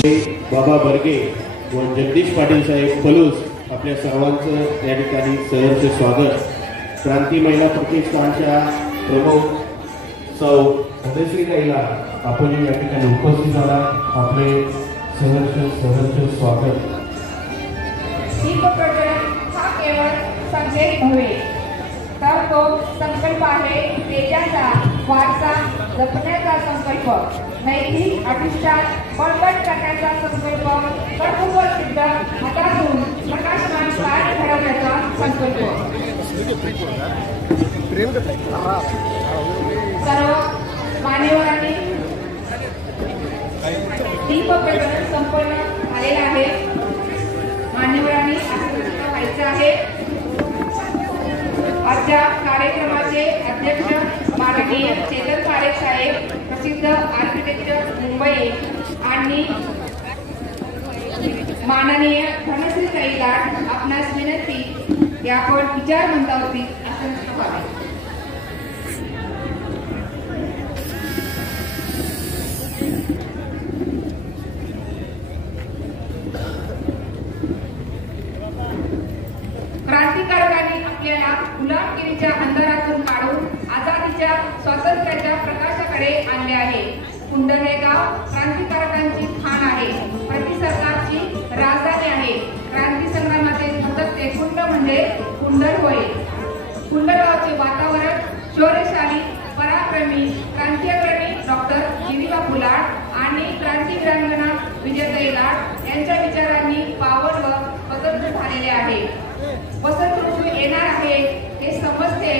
बाबा बर्गे व जगदीश पाटील साहेब पलूस आपल्या सर्वांचं या ठिकाणी सहर्ष स्वागत। क्रांती महिला प्रतिष्ठानच्या प्रमुख सौ हृदयश्रीताईला आपण या ठिकाणी उपस्थित झाला, आपले सहर्ष स्वागत। दीप प्रज्वलन हा केवळ संदेश नव्हे तर तो संकल्प आहे, देशाचा वारसा जपण्याचा संकल्प, नैतिक अधिष्ठान बळकट करण्याचा संकल्प, कर्तृत्व सिद्ध हातातून प्रकाशमान कार्य घडवण्याचा संकल्प। सर्व मान्यवरांनी दीप प्रज्वलन संपन्न झालेला आहे। मान्यवरांनी आशीर्वाद व्हायचे आहे। आजच्या कार्यक्रमाचे अध्यक्ष माननीय चेतन पारेख साहेब, प्रसिद्ध आर्किटेक्चर मुंबई, आणि माननीय धनश्री ताई लाड, आपणास विनंती की आपण विचार मंचावरती आसन ठेवावे। क्रांतिकारकांनी आपल्याला गुलामगिरीच्या अंधारातून काढून आझादीच्या स्वातंत्र्याच्या प्रकाशाकडे आणले आहे। कुंडल हे गाव क्रांतिकारकांची खाण आहे, प्रति सरकारची राजधानी आहे। क्रांती संग्रामाचे धगधगते कुंड म्हणजे कुंडल होय। कुंडल गावचे वातावरण शौर्यशाली, पराक्रमी, क्रांतिअग्रणी डॉक्टर जीवीबापू लाड आणि क्रांतिवीरांगना विजयताई लाड यांच्या विचारांनी पावन व स्वतंत्र झालेले आहे। वसंत ऋतू येणार आहे हे समजते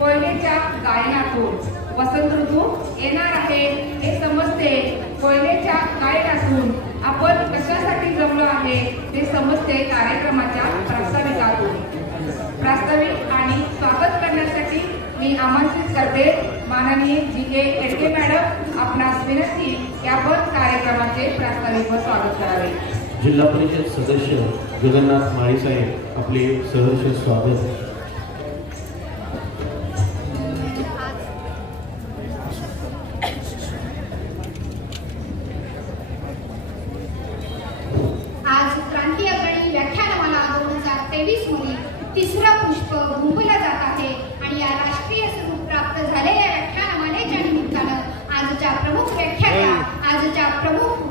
कोयनेच्या गायनातून। वसंत ऋतू येणार आहे हे समजते कोयनेच्या गायनातून। आपण कशासाठी जमलो आहे ते समजते कार्यक्रमाच्या प्रास्ताविकातून। प्रास्ताविक आणि स्वागत करण्यासाठी मी आमंत्रित करते माननीय जी.के. एडके मॅडम, आपणास विनंती की आपण कार्यक्रमाचे प्रास्ताविक व स्वागत करावे। जिल्हा परिषद सदस्य जगन्नाथ माळी साहेब, आपले सहर्ष स्वागत। आज क्रांती अग्रणी व्याख्यानमाला 2023 मध्ये तिसरं पुष्प गुंफलं जात आहे आणि या राष्ट्रीय स्वरूप प्राप्त झालेल्या व्याख्यानमालेच्या निमित्तानं आजच्या प्रमुख व्याख्याता, आजच्या प्रमुख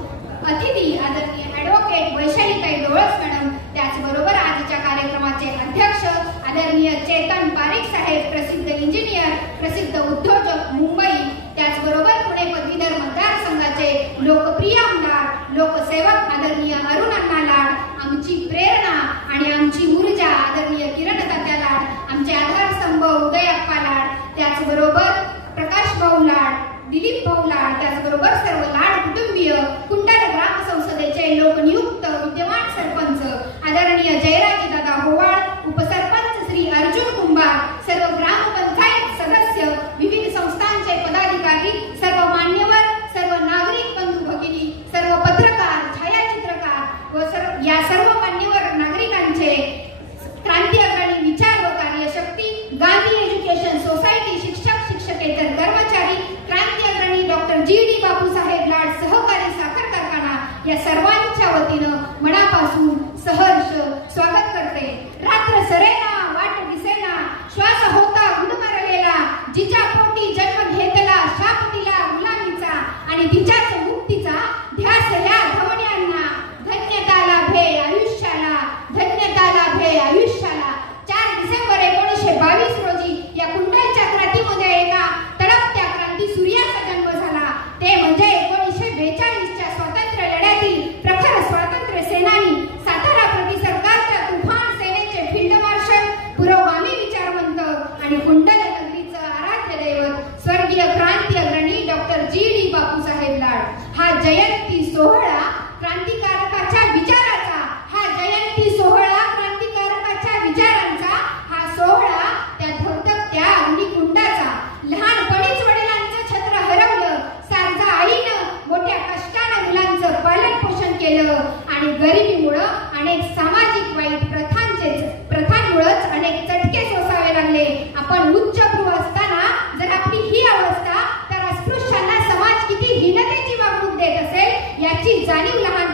अतिथी आदरणीय ॲडव्होकेट वैशालीताई डोळस मॅडम, त्याचबरोबर आजच्या कार्यक्रमाचे अध्यक्ष आदरणीय चेतन पारेख साहेब, प्रसिद्ध इंजिनियर, प्रसिद्ध उद्योजक मुंबई, त्याचबरोबर पुणे पदवीधर मतदारसंघाचे लोकप्रिय आमदार, लोकसेवक आदरणीय अरुण अण्णा लाड, आमची प्रेरणा आणि आमची ऊर्जा आदरणीय किरण तात्या लाड, आमचे आधारस्तंभ उदय अप्पा लाड, त्याचबरोबर प्रकाश भाऊ लाड, दिलीप भाऊ लाड, त्याचबरोबर सर्व लाड कुटुंबीय, कुंडल ग्राम संसदेचे लोकनियुक्त विद्यमान सरपंच आदरणीय जयराज दादा होवाळ, उपसरपंच श्री अर्जुन कुंभार, सर्व ग्रामपंचायत सदस्य, विविध संस्थांचे पदाधिकारी, सर्व मान्यवर, सर्व नागरिक बंधू भगिनी, सर्व पत्रकार, छायाचित्रकार व या सर्व मान्यवर नागरिकांचे क्रांती अग्रणी विचार व कार्यशक्ती, गांधी एज्युकेशन सोसायटी शिक्षक, शिक्षकेतर कर्मचारी, क्रांती अग्रणी डॉक्टर जी.डी. बापूसाहेब लाड सहकारी साखर कारखाना या सर्वांच्या वतीनं मनापासून सहर्ष स्वागत करते। रात्र सरेना वाट दिसेना, श्वास होता गुदमरलेला, जिच्या पोटी जन्म घेतला शाप दिला गुलामीचा, आणि तिच्याच मुक्तीचा ध्यास या धवण्यांना, धन्यता लाभे आयुष्याला, धन्यता लाभे आयुष्याला। 4 डिसेंबर 1922 रोजी या कुंडलच्या क्रांतीमध्ये एका तडपत्या क्रांती सूर्याचा जन्म झाला, ते म्हणजे 1942च्या स्वातंत्र्य लढ्यातील प्रखर स्वातंत्र्य सेनानी, सातारा प्रति सरकारच्या तुफान सेनेचे फील्ड मार्शल, पुरोगामी विचारवंत आणि कुंडल नगरीचं आराध्य दैवत स्वर्गीय क्रांती अग्रणी डॉक्टर जी.डी. बापूसाहेब लाड। हा जयंती सोहळा क्रांतिकारकाच्या विचाराचा, हा जयंती सोहळा क्रांतिकारकाच्या विचारांचा, हा सोहळा त्या धगधगत्या अग्नी कुंडाचा। लहानपणीच वडिलांचं छत्र हरवलं, सारजा आईनं मोठ्या कष्टानं मुलांचं पालन पोषण केलं, आणि गरिबीमुळे अनेक सामाजिक वाईट प्रथांमुळेच अनेक चटके सोसावे लागले। आपण उच्चभ्रू असताना जर आपली ही अवस्था, तर अस्पृश्यांना समाज किती हीनतेची वागणूक देत असेल याची जाणीव लहान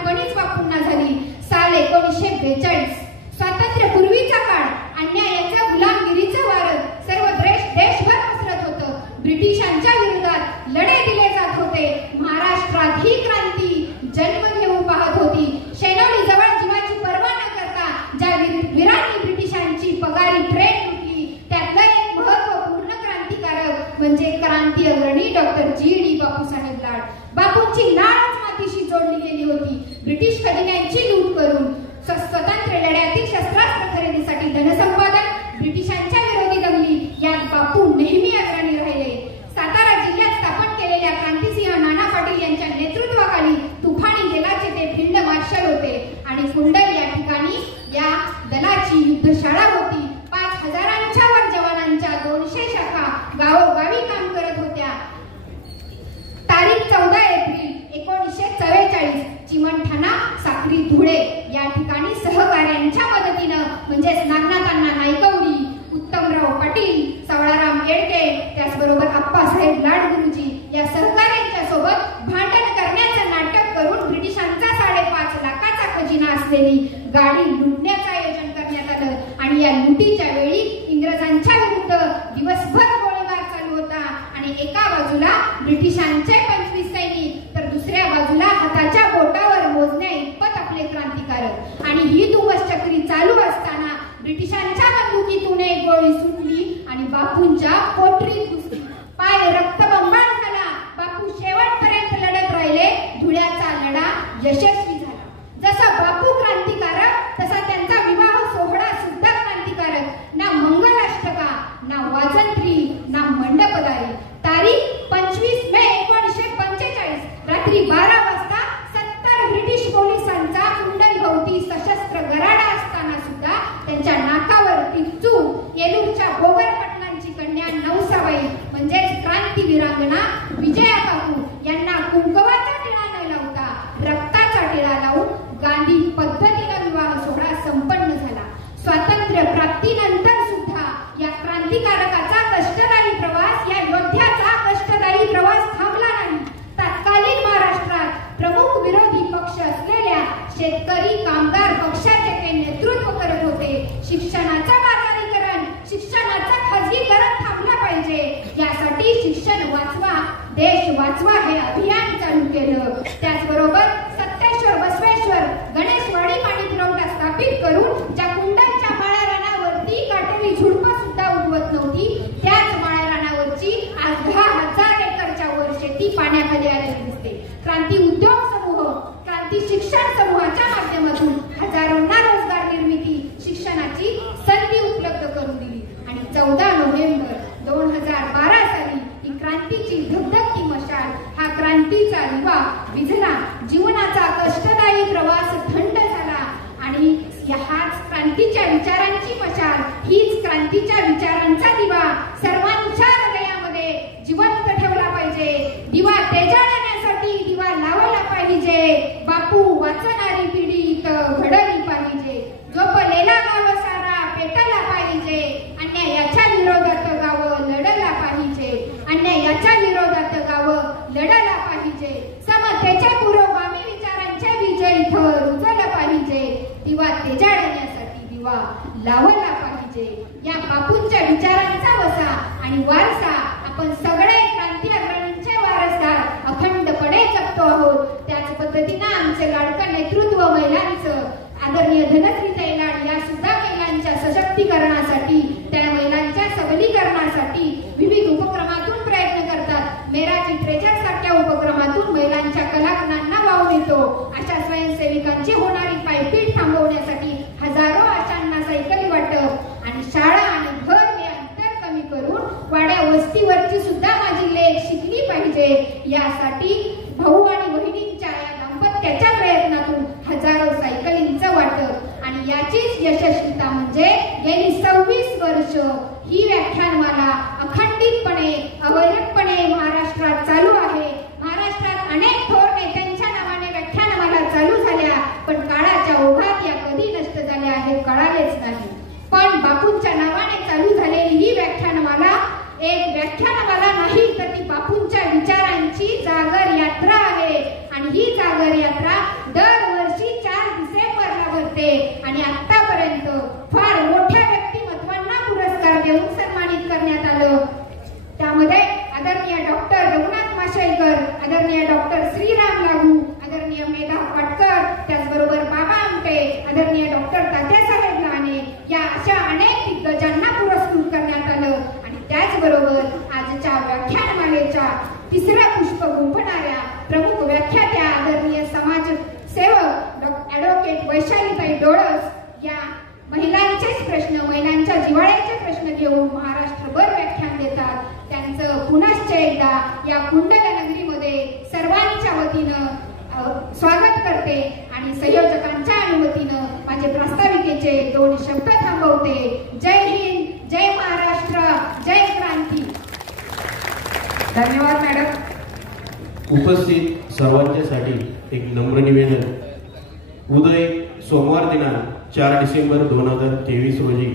बापूंची लाळच मातीशी जोडली गेली होती. ब्रिटिश खजिन्यांची लूट करून स्वतंत्र लढ्यातील शस्त्रास्त्र खरेदीसाठी धनसंपादन, ब्रिटिशांच्या विरोधी दंगली यात बापू नेहमी अग्रणी राहिले. सातारा जिल्ह्यात स्थापन केलेल्या क्रांतिसिंह नाना पाटील यांच्या नेतृत्वाखाली तुफानी दलाचे ते फील्ड मार्शल होते आणि कुंडल या ठिकाणी या दलाची युद्धशाळा होती. 5,000च्या वर जवानांच्या 200 शाखा गावोगावी काम करत होत्या. तारीख 14 एप्रिल 1944 चिमणठाणा, साक्री, धुळे या ठिकाणी सहकार्यांच्या मदतीनं म्हणजेच नागनाथांना नाईकवडी, उत्तमराव पाटील, सावळाराम येडके, त्याचबरोबर आप्पासाहेब लाडगुरुजी या सहकार्यांच्या सोबत भांडण करण्याचं नाटक करून ब्रिटिशांचा 5.5 लाखाचा खजिना असलेली गाडी लुटण्याचं आयोजन करण्यात आलं. आणि या लुटीच्या वेळी इंग्रजांच्या विरुद्ध दिवसभर गोळीबार चालू होता आणि एका बाजूला ब्रिटिशांचे 25 सैनिक तर दुसऱ्या बाजूला हाताच्या बोटावर मोजण्या इतपत आपले क्रांतिकारक. आणि ही दुमश्चक्री चालू असताना ब्रिटिशांच्या बंदुकीतून एक गोळी सुटली आणि बापूंच्या पोटरीत घुसली. पाय रक्तबंबाळ झाला. बापू शेवटपर्यंत लढत राहिले. धुळ्याचा लढा यशस्वी झाला. जसा बापू क्रांतिकारक तसा त्यांचा विवाह सोहळा सुद्धा क्रांतिकारक. ना मंगलाष्टका, ना वाजंत्री, ना मंडपदारी. तारीख 25 मे 1945 रात्री 12 वाजता 70 ब्रिटिश पोलिसांचा कुंडल भोवती सशस्त्र गराडा असताना सुद्धा त्यांच्या नाकावर टिच्चू येलूरच्या बोगर पटलांची कन्या नवसाबाई म्हणजेच क्रांती वीरांगना विजया बापू यांना कुंकवाचा टिळा न लावता रक्ताचा टिळा लावून गांधी पद्धतीने विवाह सोहळा संपन्न झाला. स्वातंत्र्य प्राप्तीनंतर सुद्धा या क्रांतिकारकाचा कष्टदायी प्रवास, या योद्ध्याचा कष्टदायी प्रवास थांबला नाही. तत्कालीन महाराष्ट्रात प्रमुख विरोधी पक्ष असलेल्या शेतकरी कामगार पक्षाचे ते नेतृत्व करत होते. शिक्षणाचं बाजारीकरण, शिक्षणाचं खाजगीकरण थांबलं पाहिजे. यासाठी शिक्षण वाचवा, देश वाचवा हे अभियान चालू केलं. त्याचबरोबर सत्तेश्वर, बसवेश्वर, गणेशवाडी पाणी पुरवठा स्थापित करून ज्या कुंडांच्या माळरानावरती काटेरी झुडपं सुद्धा उगवत नव्हती, त्याच माळरानावरची आज 10,000 एकरच्या वर शेती पाण्याखाली आलेली दिसते. क्रांती उद्योग समूह, क्रांती शिक्षण समूहाच्या माध्यमातून हजारोंना रोजगार निर्मिती, शिक्षणाची संधी उपलब्ध करून दिली. आणि 14 नोव्हेंबर 2012 साली ही क्रांतीची धगधगती मशाल, हा क्रांतीचा दिवा विझला. जीवनाचा कष्टदायी प्रवास थंड झाला आणि हाच क्रांतीच्या विचारांची मशाल, हीच क्रांतीच्या विचारांचा दिवा सर्वांच्या हृदयामध्ये जिवंत ठेवला पाहिजे. दिवा तेजाळण्यासाठी दिवा लावला पाहिजे. बापू वाचणारी पिढी घडली पाहिजे. झोपलेला गाव सारा पेटला पाहिजे. अन्यायाच्या विरोधात गावं लढला पाहिजे. अन्यायाच्या विरोधात गावं लढला पाहिजे. समतेच्या पुरोगामी विचारांचे विजय इथं रुजलं पाहिजे. दिवा तेजाळण्यासाठी दिवा लावला पाहिजे. या बापूंच्या विचारांचा वसा आणि वारसा आपण सगळे क्रांती अग्रणींचे वारसदार अखंडपणे जपतो आहोत. त्याच पद्धतीनं आमचे लाडकं नेतृत्व महिलांचं आदरणीय धनश्री तैलाड या सुद्धा महिलांच्या सशक्तीकरणासाठी, त्या महिलांच्या सबलीकरणासाठी विविध उपक्रमातून प्रयत्न करतात. मेराची ट्रेजर सारख्या उपक्रमातून महिलांच्या कलागुणांना वाव देतो. अशा स्वयंसेविकांची होणारी पायपीट थांबवण्यासाठी हजारो आशांना सायकली वाटप आणि शाळा आणि घर हे अंतर कमी करून वाड्या वस्तीवरची सुद्धा माझी लेक शिकली पाहिजे. यासाठी भाऊ आणि बहिणींच्या या दाम्पत्याच्या प्रयत्नातून हजारो सायकलींचं वाटप आणि याचीच यशस्वीता म्हणजे गेली 26 वर्ष ही व्याख्यानमाला अखंडितपणे अविरतपणे महाराष्ट्रात चालू आहे. महाराष्ट्रात अनेक थोर नेत्यांच्या नावाने व्याख्यानमाला चालू झाल्या, पण काळाच्या ओघात या कधी नष्ट झाल्या हे कळालेच नाही. पण बापूंच्या नावाने चालू झालेली ही व्याख्यानमाला एक व्याख्यानमाला नाही तर ती बापूंच्या विचारांची जागर यात्रा आहे. आणि ही जागर यात्रा दरवर्षी 4 डिसेंबरला भरते. आणि आतापर्यंत फार मोठ्या व्यक्तिमत्वांना पुरस्कार देऊन सन्मानित करण्यात आलं. त्यामध्ये आदरणीय डॉक्टर रघुनाथ माशेलकर, आदरणीय डॉक्टर श्रीराम लागू, आदरणीय मेधा पाटकर, त्याचबरोबर बाबा आमटे, आदरणीय डॉक्टर तात्यासाहेब लहाने या अशा अनेक दिग्गजांना पुरस्कृत करण्यात आलं. आणि त्याचबरोबर आजच्या व्याख्यानमालेच्या तिसरं पुष्प गुंफणाऱ्या असलेल्या या कुंडल नगरीमध्ये सर्वांच्या वतीनं स्वागत करते आणि संयोजकांच्या अनुमतीनं माझे प्रास्ताविकेचे 2 शब्द थांबवते. जय हिंद, जय महाराष्ट्र, जय क्रांती. धन्यवाद मॅडम. उपस्थित सर्वांच्यासाठी एक नम्र निवेदन. उदय सोमवार दिनांक 4 डिसेंबर 2023 रोजी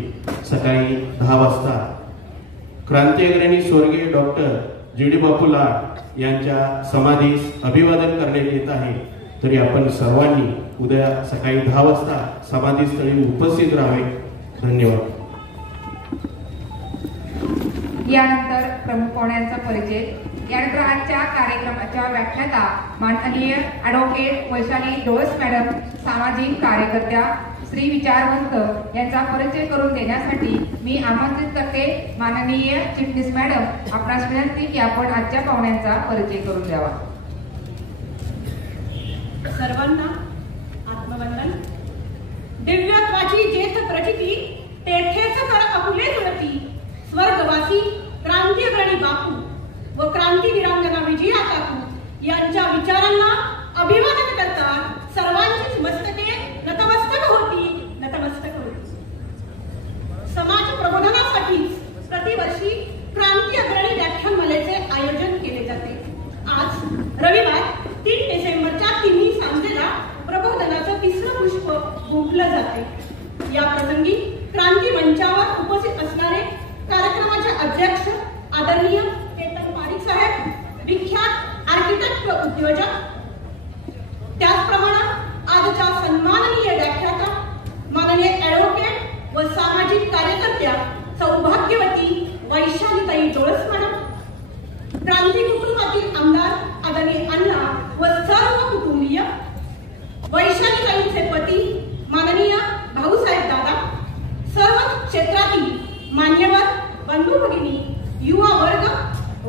सकाळी 10 वाजता क्रांती अग्रणी स्वर्गीय डॉक्टर जी.डी. बापू लाड यांच्या समाधीस अभिवादन करण्यात येत आहे. तरी आपण सर्वांनी उद्या सकाळी 10 वाजता समाधीस्थळी उपस्थित राहावे. धन्यवाद. यानंतर प्रमुख पाहुण्यांचा परिचय. यानंतर आजच्या कार्यक्रमाच्या व्याख्याता माननीय ॲडव्होकेट वैशाली डोळस मॅडम, सामाजिक कार्यकर्त्या, श्री विचारवंत यांचा परिचय करून देण्यासाठी मी आमंत्रित करते. माननीय चिटणीस मॅडम, आपणास विनंती की आपण आजच्या पाहुण्यांचा परिचय करून द्यावा. सर्वांना आत्मवंदन. दिव्यत्वाची जेथ प्रचिती तेथेच कर आपुले जुळती. स्वर्गवासी क्रांती अग्रणी बापू व क्रांती वीरांगना विजया काकू यांच्या विचारांना अभिवादन करता सर्वांचीच मस्तके नतमस्तक होती. समाज प्रबोधनासाठी प्रतिवर्षी क्रांती अग्रणी व्याख्यानमालेचे आयोजन केले जाते. आज रविवार 3 डिसेंबरच्या तिन्ही सांजेला प्रबोधनाचं 3रं पुष्प गुंफलं जाते. या प्रसंगी क्रांती मंचावर उपस्थित असणारे कार्यक्रमाचे अध्यक्ष आदरणीय केतन पारिक साहेब, विख्यात आर्किटेक्ट व उद्योजक, त्याचप्रमाणे आजच्या सन्माननीय व्याख्याता माननीय ॲडव्होकेट व सामाजिक कार्यकर्त्या सौभाग्यवती वैशालीताई डोळस मॅडम, क्रांती कुटुंबातील आमदार आदरणीय अण्णा व सर्व कुटुंबीय, वैशालीताईंचे पती माननीय भाऊसाहेब दादा, सर्व क्षेत्रातील मान्यवर बंधू भगिनी, युवा वर्ग,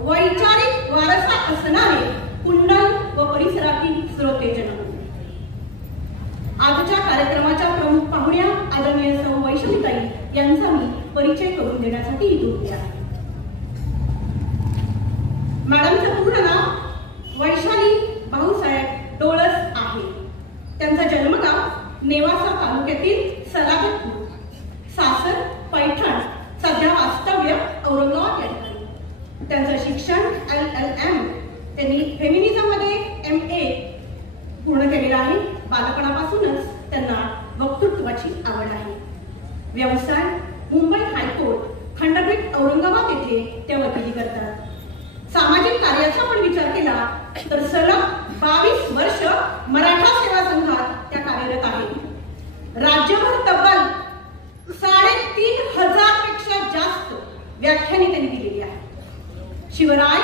वैचारिक वारसा असणारे कुंडल व परिसरातील श्रोतेजन. आजच्या कार्यक्रमाच्या प्रमुख पाहुण्या आदरणीय सौ वैशालीताई यांचा मी परिचय करून देण्यासाठी इथे उभी आहे. मॅडमचं पूर्ण नाव वैशाली भाऊसाहेब डोळस आहे. त्यांचा जन्मगाव नेवासा तालुक्यातील सलाबतपूर, सासर पैठण, सध्या वास्तव्य औरंगाबाद या ठिकाणी. त्यांचं शिक्षण LLM त्यांनी फेमिनिझम मध्ये MA पूर्ण केलेलं आहे. बालपणापासूनच त्यांना वक्तृत्वाची आवड आहे. व्यवसाय मुंबई हायकोर्ट खंडपीठ औरंगाबाद येथे त्या वकिली करतात. सामाजिक कार्याचा पण विचार केला तर सलग 22 वर्ष मराठा सेवा संघात त्या कार्यरत आहेत. राज्यभर तब्बल 3,500 पेक्षा जास्त व्याख्याने त्यांनी दिलेली आहे. शिवराय,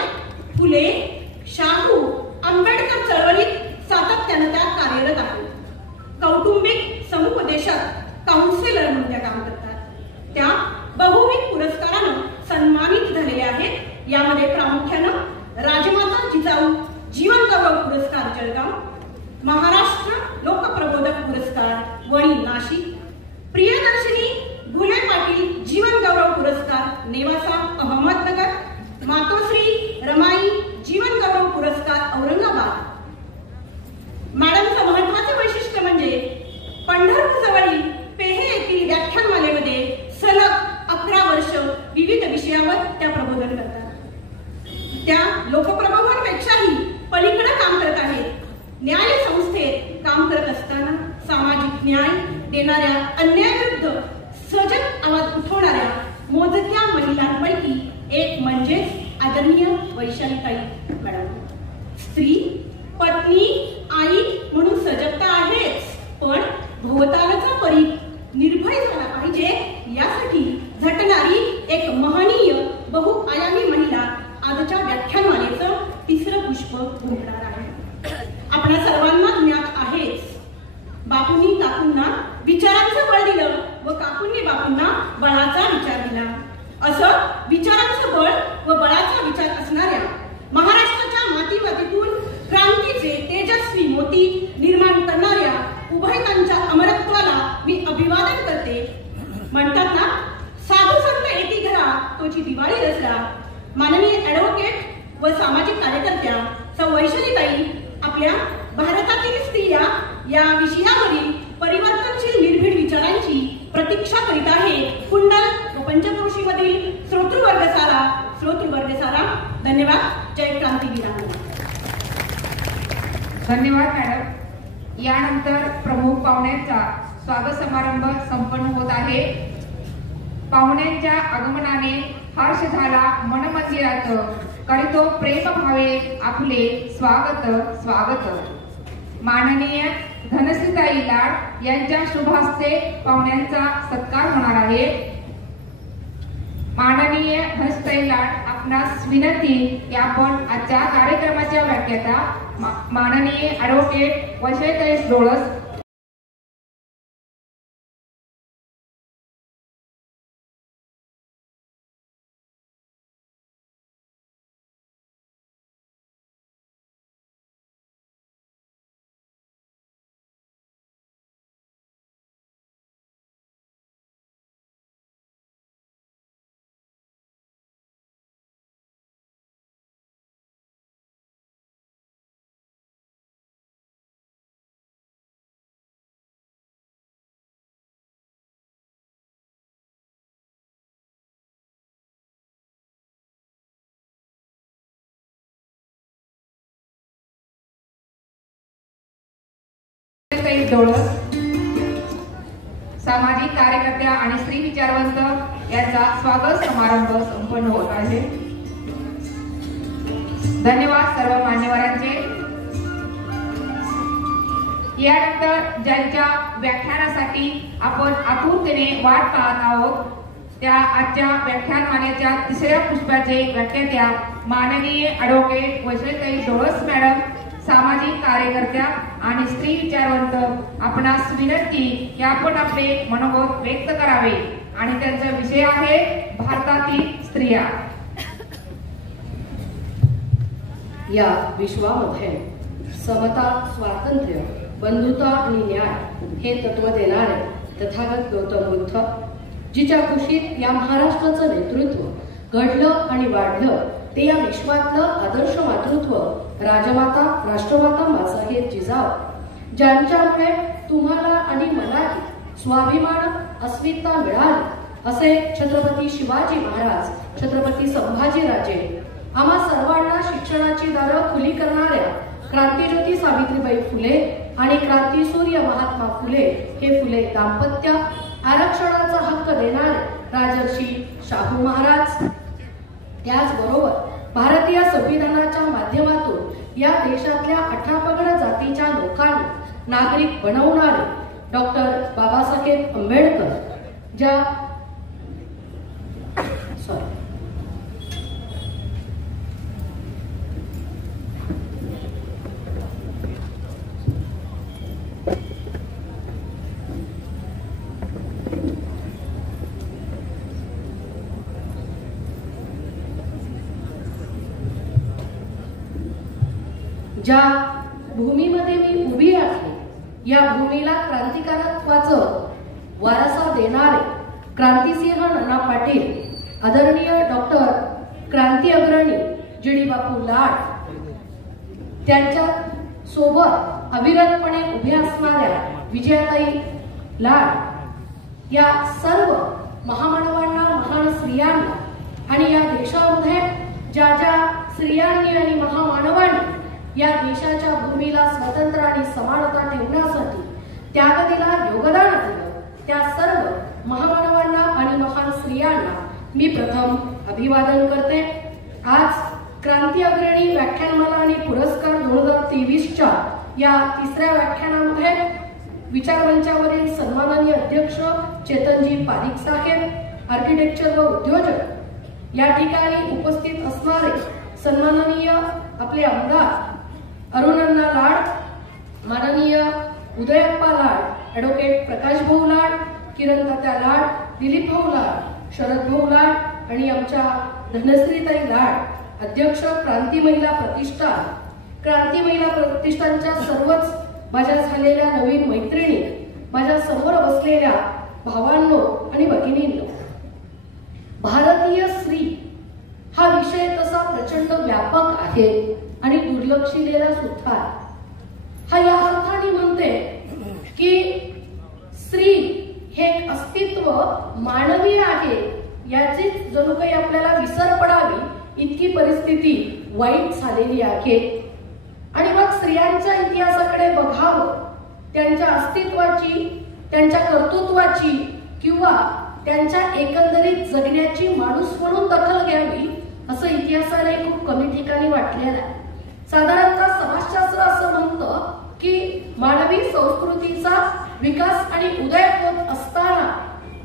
फुले, शाहू, आंबेडकर चळवळीत सातत्यानं त्या कार्यरत आहेत. कौटुंबिक समुपदेशक काउन्सिलर म्हणून त्या काम करतात. त्या बहुविध पुरस्कारानं सन्मानित झालेल्या आहेत. यामध्ये प्रामुख्यानं राजमाता जिजाऊ जीवन गौरव पुरस्कार जळगाव, महाराष्ट्र लोकप्रबोधक पुरस्कार वणी नाशिक, प्रियदर्शनी घुले पाटील जीवन गौरव पुरस्कार नेवासा अहमदनगर, मातोश्री रमाई जीवन गौरव पुरस्कार औरंगाबाद. मॅडमचं महत्वाचं वैशिष्ट्य म्हणजे पंढरपूर जवळील पेहे येथील व्याख्यानमालेमध्ये सलग 11 वर्ष विविध विषयावर त्या प्रबोधन करतात. त्या लोकप्रबोधनापेक्षाही पलीकडे काम करत आहेत. न्याय संस्थेत काम करत असताना सामाजिक न्याय देणाऱ्या, अन्यायाविरुद्ध सजग आवाज उठवणाऱ्या मोजक्या महिलांपैकी एक म्हणजे आदरणीय वैशालीताई मॅडम. स्त्री, पत्नी, आई म्हणून सजगता आहेच, पण भोवतालचा परी निर्भय झाला पाहिजे यासाठी झटणारी एक महनीय बहुआयामी महिला आजच्या व्याख्यानमालेचं 3रं पुष्प गुंफणार आहे. आपल्या सर्वांना ज्ञात आहेच, बापूंनी काकूंना विचारांचं बळ दिलं व काकूंनी बापूंना बळाचा विचार दिला. असं विचारांचं बळ व बळाचा विचार असणाऱ्या महाराष्ट्राच्या मातीतून क्रांतीचे तेजस्वी मोती निर्माण करणाऱ्या उभयतांच्या अमरत्वाला मी अभिवादन करते. म्हणतात ना, साधू संत एकी घरा तोची दिवाळी दसरा. माननीय ॲडव्होकेट व व सामाजिक कार्यकर्त्या सौ वैशालीताई आपल्या भारतातील स्त्रिया या विषयावरील परिवर्तनशील निर्भीड विचारांची प्रतीक्षा करीत आहे. कुंडल व पंचक्रोशीमधील श्रोतृवर्ग सारा धन्यवाद. जय क्रांतीवीरांनो. धन्यवाद मॅडम. यानंतर प्रमुख पाहुण्यांचा स्वागत समारंभ संपन्न होत आहे. पाहुण्यांच्या आगमनाने हर्ष झाला मन मंदिरात, करीतो प्रेम भावे आपले स्वागत स्वागत. माननीय धनश्रीताई लाड यांच्या शुभ हस्ते पाहुण्यांचा सत्कार होणार आहे. माननीय धनश्रीताई लाड आपणास विनंती की आपण आजच्या कार्यक्रमाच्या व्याख्याता माननीय ॲडव्होकेट वैशालीताई डोळस डोळस, सामाजिक कार्यकर्त्या आणि स्त्री विचारवंत यांचा स्वागत समारंभ संपन्न होत आहे. धन्यवाद सर्व मान्यवरांचे. यानंतर ज्यांच्या व्याख्यानासाठी आपण आतुरतेने वाट पाहत आहोत त्या आजच्या व्याख्यानमालेच्या तिसऱ्या पुष्पाचे व्याख्यात्या माननीय ॲडव्होकेट वैशालीताई डोळस मॅडम, सामाजिक कार्यकर्त्या आणि स्त्री विचारवंत, आपणास विनंती की आपण आपले मनोगत व्यक्त करावे आणि त्यांचा विषय आहे भारतातील स्त्रिया. या विश्वामध्ये समता, स्वातंत्र्य, बंधुता आणि न्याय हे तत्व देणारे तथागत गौतम बुद्ध, जिच्या कुशीत या महाराष्ट्राचं नेतृत्व घडलं आणि वाढलं, ते या विश्वातलं आदर्श मातृत्व राजमाता, राष्ट्रमाता माँसाहेब जिजाऊ, ज्यांच्यामुळे तुम्हाला आणि मलाही स्वाभिमान, अस्मिता मिळाली, असे छत्रपती शिवाजी महाराज, छत्रपती संभाजीराजे, आम्हा सर्वांना शिक्षणाची दारं खुली करणाऱ्या क्रांतीज्योती सावित्रीबाई फुले आणि क्रांतीसूर्य महात्मा फुले हे फुले दाम्पत्य, आरक्षणाचा हक्क देणारे राजर्षी शाहू महाराज, त्याचबरोबर भारतीय संविधानाच्या माध्यमातून या देशातल्या 18 पगड जातीच्या लोकांना नागरिक बनवणारे डॉक्टर बाबासाहेब आंबेडकर, ज्या भूमीमध्ये मी उभी आहे, या भूमीला क्रांतिकारत्वाचं वारसा देणारे क्रांतिसिंह नाना पाटील, आदरणीय डॉक्टर क्रांती अग्रणी जी.डी. बापू लाड, त्यांच्या सोबत अविरतपणे उभे असणाऱ्या विजयाताई लाड, या सर्व महामानवांना, महान स्त्रियांना आणि या देशामध्ये ज्या ज्या स्त्रियांनी आणि महामानवांनी या देशाच्या भूमीला स्वतंत्र आणि समानता ठेवण्यासाठी त्याग दिला, योगदान दिलं, त्या सर्व महामानवांना आणि महान स्त्रियांना मी प्रथम अभिवादन करते. आज क्रांती अग्रणी व्याख्यानमाला आणि पुरस्कार 2023च्या या तिसऱ्या व्याख्यानामध्ये विचारमंचावरील सन्माननीय अध्यक्ष चेतनजी पारिक साहेब, आर्किटेक्चर व उद्योजक, या ठिकाणी उपस्थित असणारे सन्माननीय आपले आमदार अरुणअण्णा लाड, माननीय उदयप्पा लाड, ॲडव्होकेट प्रकाश भाऊ लाड, किरण तात्या लाड, दिलीप भाऊ लाड, शरद भाऊ लाड आणि आमच्या धनश्रीताई लाड, अध्यक्ष क्रांती महिला प्रतिष्ठान, क्रांती महिला प्रतिष्ठानच्या सर्वच माझ्या झालेल्या नवीन मैत्रिणी, माझ्या समोर बसलेल्या भावांनो आणि भगिनींनो, भारतीय स्त्री हा विषय तसा प्रचंड व्यापक आहे आणि दुर्लक्षिलेला सुद्धा आहे. हा या अर्थाने म्हणते की स्त्री हे एक अस्तित्व मानवी आहे याची जणू काही आपल्याला विसर पडावी इतकी परिस्थिती वाईट झालेली आहे. आणि मग स्त्रियांच्या इतिहासाकडे बघावं, त्यांच्या अस्तित्वाची, त्यांच्या कर्तृत्वाची किंवा त्यांच्या एकंदरीत जगण्याची माणूस म्हणून दखल घ्यावी असं इतिहासाने खूप कमी ठिकाणी वाटलेलं आहे. साधारणतः समाजशास्त्र असं म्हणतं की मानवी संस्कृतीचा विकास आणि उदय होत असताना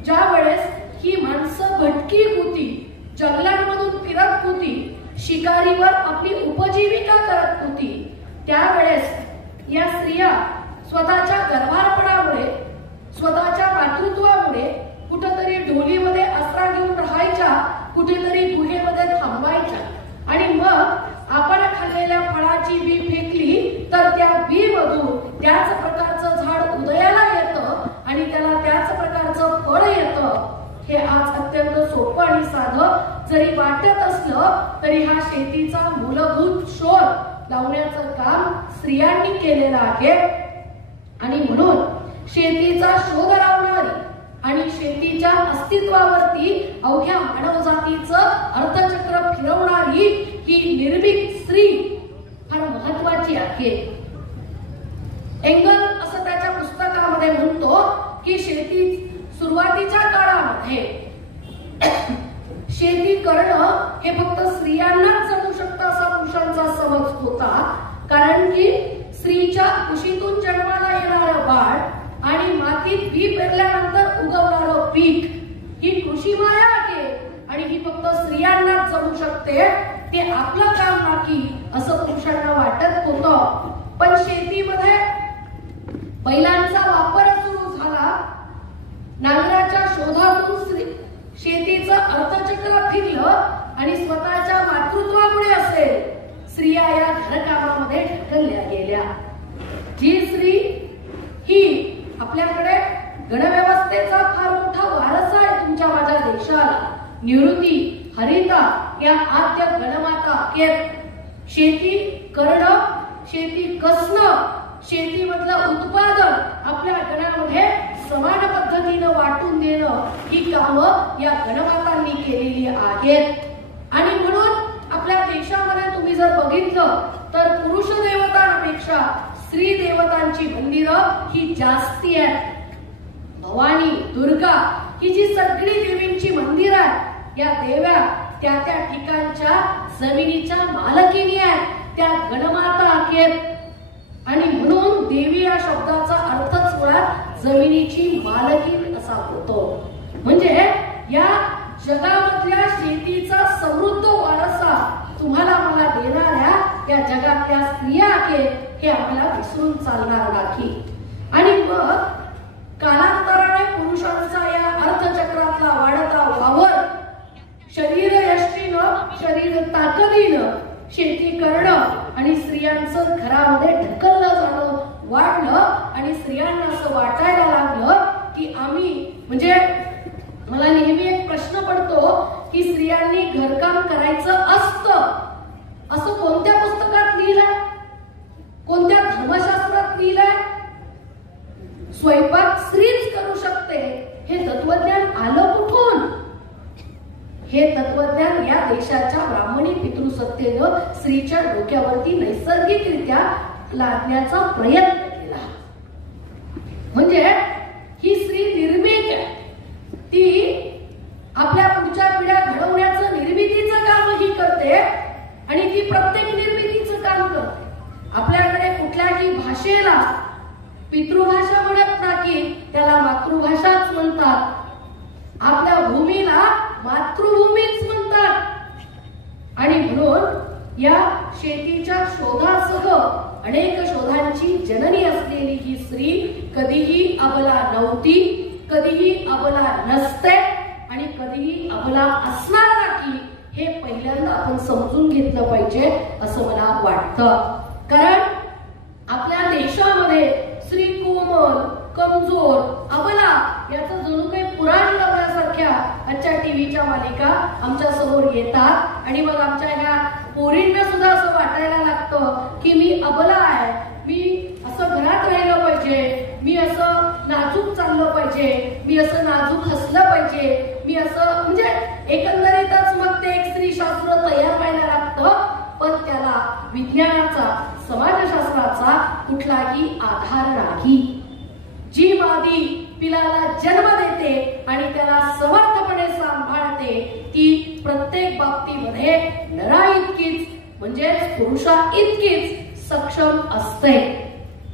ज्या वेळेस ही माणसं भटकी होती, जंगलांमधून फिरत होती, शिकारीवर आपली उपजीविका करत होती, त्यावेळेस या स्त्रिया स्वतःच्या गर्भारपणामुळे, स्वतःच्या मातृत्वामुळे कुठेतरी ढोलीमध्ये आसरा घेऊन राहायच्या, कुठेतरी गुहेमध्ये थांबायच्या. आणि मग आपण खाल्लेल्या फळाची बी फेकली तर त्या बी मधून त्याच प्रकारचं झाड उदयाला येतं आणि त्याला त्याच प्रकारचं फळ येतं. हे आज अत्यंत सोपं आणि साधं जरी वाटत असलं तरी हा शेतीचा मूलभूत शोध लावण्याचं काम स्त्रियांनी केलेलं आहे. आणि म्हणून शेतीचा शोध लावणारी आणि शेतीच्या अस्तित्वावरती अवघ्या मानवजातीचं अर्थचक्र फिरवणारी ही निर्भीक स्त्री फार महत्वाची आहे. एंगल असं त्याच्या पुस्तकामध्ये म्हणतो की शेती सुरुवातीच्या काळामध्ये शेती करणं हे फक्त स्त्रियांनाच जमू शकतं असा पुरुषांचा समज होता. कारण की स्त्रीच्या कुशीतून जन्माला येणारं बाळ आणि मातीत बी पेरल्यानंतर उगवणारं पीक ही कृषी माया आहे आणि ही फक्त स्त्रियांनाच जमू शकते, ते आपलं काम नाही असं पुरुषांना वाटत होतं. पण शेतीमध्ये बैलांचा वापर सुरू झाला, नांगराच्या शोधातून शेतीचं अर्थचक्र फिरलं आणि स्वतःच्या मातृत्वामुळे असेल स्त्रिया या घरकामामध्ये ढकलल्या गेल्या. जी स्त्री ही आपल्याकडे गणव्यवस्थेचा फार मोठा वारसा आहे तुमच्या माझ्या देशाला. निवृत्ती, हरिता या आद्य गणमाता आहेत. शेती करणं, शेती कसणं, शेतीमधलं उत्पादन आपल्या गणामध्ये समान पद्धतीनं वाटून देणं ही कामं या गणमातांनी केलेली आहेत. आणि म्हणून आपल्या देशामध्ये तुम्ही जर बघितलं तर पुरुष देवतांपेक्षा स्त्री देवतांची मंदिरं ही जास्ती आहेत. भवानी, दुर्गा ही जी सगळी देवींची मंदिरं आहेत, या देव्या त्या त्या ठिकाणच्या जमिनीच्या मालकिनी आहेत, त्या गणमाता आहेत. आणि म्हणून देवी या शब्दाचा अर्थच मुळात जमिनीची मालकीन असा होतो. म्हणजे या जगामधल्या शेतीचा समृद्ध वारसा तुम्हाला मला देणाऱ्या या जगातल्या स्त्रिया आहेत, हे आपल्याला विसरून चालणार नाही. आणि मग कालांतराने पुरुषांचा या अर्थचक्रातला वाढता वावर, शरीर यष्टीनं, शरीर ताकदीनं शेती करणं आणि स्त्रियांचं घरामध्ये ढकललं जाणं वाढलं. आणि स्त्रियांना असं वाटायला लागलं की आम्ही, म्हणजे मला नेहमी एक प्रश्न पडतो की स्त्रियांनी घरकाम करायचं असतं असं कोणत्या पुस्तकात लिहिलंय, कोणत्या धर्मशास्त्रात लिहिलंय? स्वयंपाक स्त्रीच करू शकते हे तत्वज्ञान आलं कुठून? हे तत्वज्ञान या देशाच्या ब्राह्मणी पितृसत्तेनं स्त्रीच्या डोक्यावरती नैसर्गिकरित्या लादण्याचा प्रयत्न केला. म्हणजे ही स्त्री निर्भीक आहे, ती आपल्या पुढच्या पिढ्या घडवण्याचं निर्मितीचं कामही करते आणि ती प्रत्येक निर्मितीचं काम करते. आपल्याकडे कुठल्याही भाषेला पितृभाषा म्हणत नाही, त्याला मातृभाषाच म्हणतात. आपल्या भूमीला मातृभूमीच म्हणतात. आणि म्हणून या शेतीच्या शोधासह अनेक शोधांची जननी असलेली ही स्त्री कधीही अबला नव्हती, कधीही अबला नसते आणि कधीही अबला असणार नाही. हे पहिल्यांदा आपण समजून घेतलं पाहिजे असं मला वाटतं. कारण आपल्या देशामध्ये स्त्री कोमल, कमजोर, अबला याचं जणू काही पुराण लावण्यासारख्या आजच्या टीव्हीच्या मालिका आमच्या समोर येतात. आणि मग आमच्या ह्या पोरींना सुद्धा असं वाटायला लागतं की मी अबला आहे, मी असं घरात राहिलं पाहिजे, मी असं नाजूक चाललं पाहिजे, मी असं नाजूक हसलं पाहिजे, मी असं म्हणजे एकंदरीतच मग ते एक स्त्रीशास्त्र तयार व्हायला लागतं. पण त्याला विज्ञानाचा, समाजशास्त्राचा कुठलाही आधार नाही. जी मादी पिलाला जन्म देते आणि त्याला समर्थपणे सांभाळते ती प्रत्येक बाबतीमध्ये नरा इतकीच म्हणजे पुरुषा इतकीच सक्षम असते.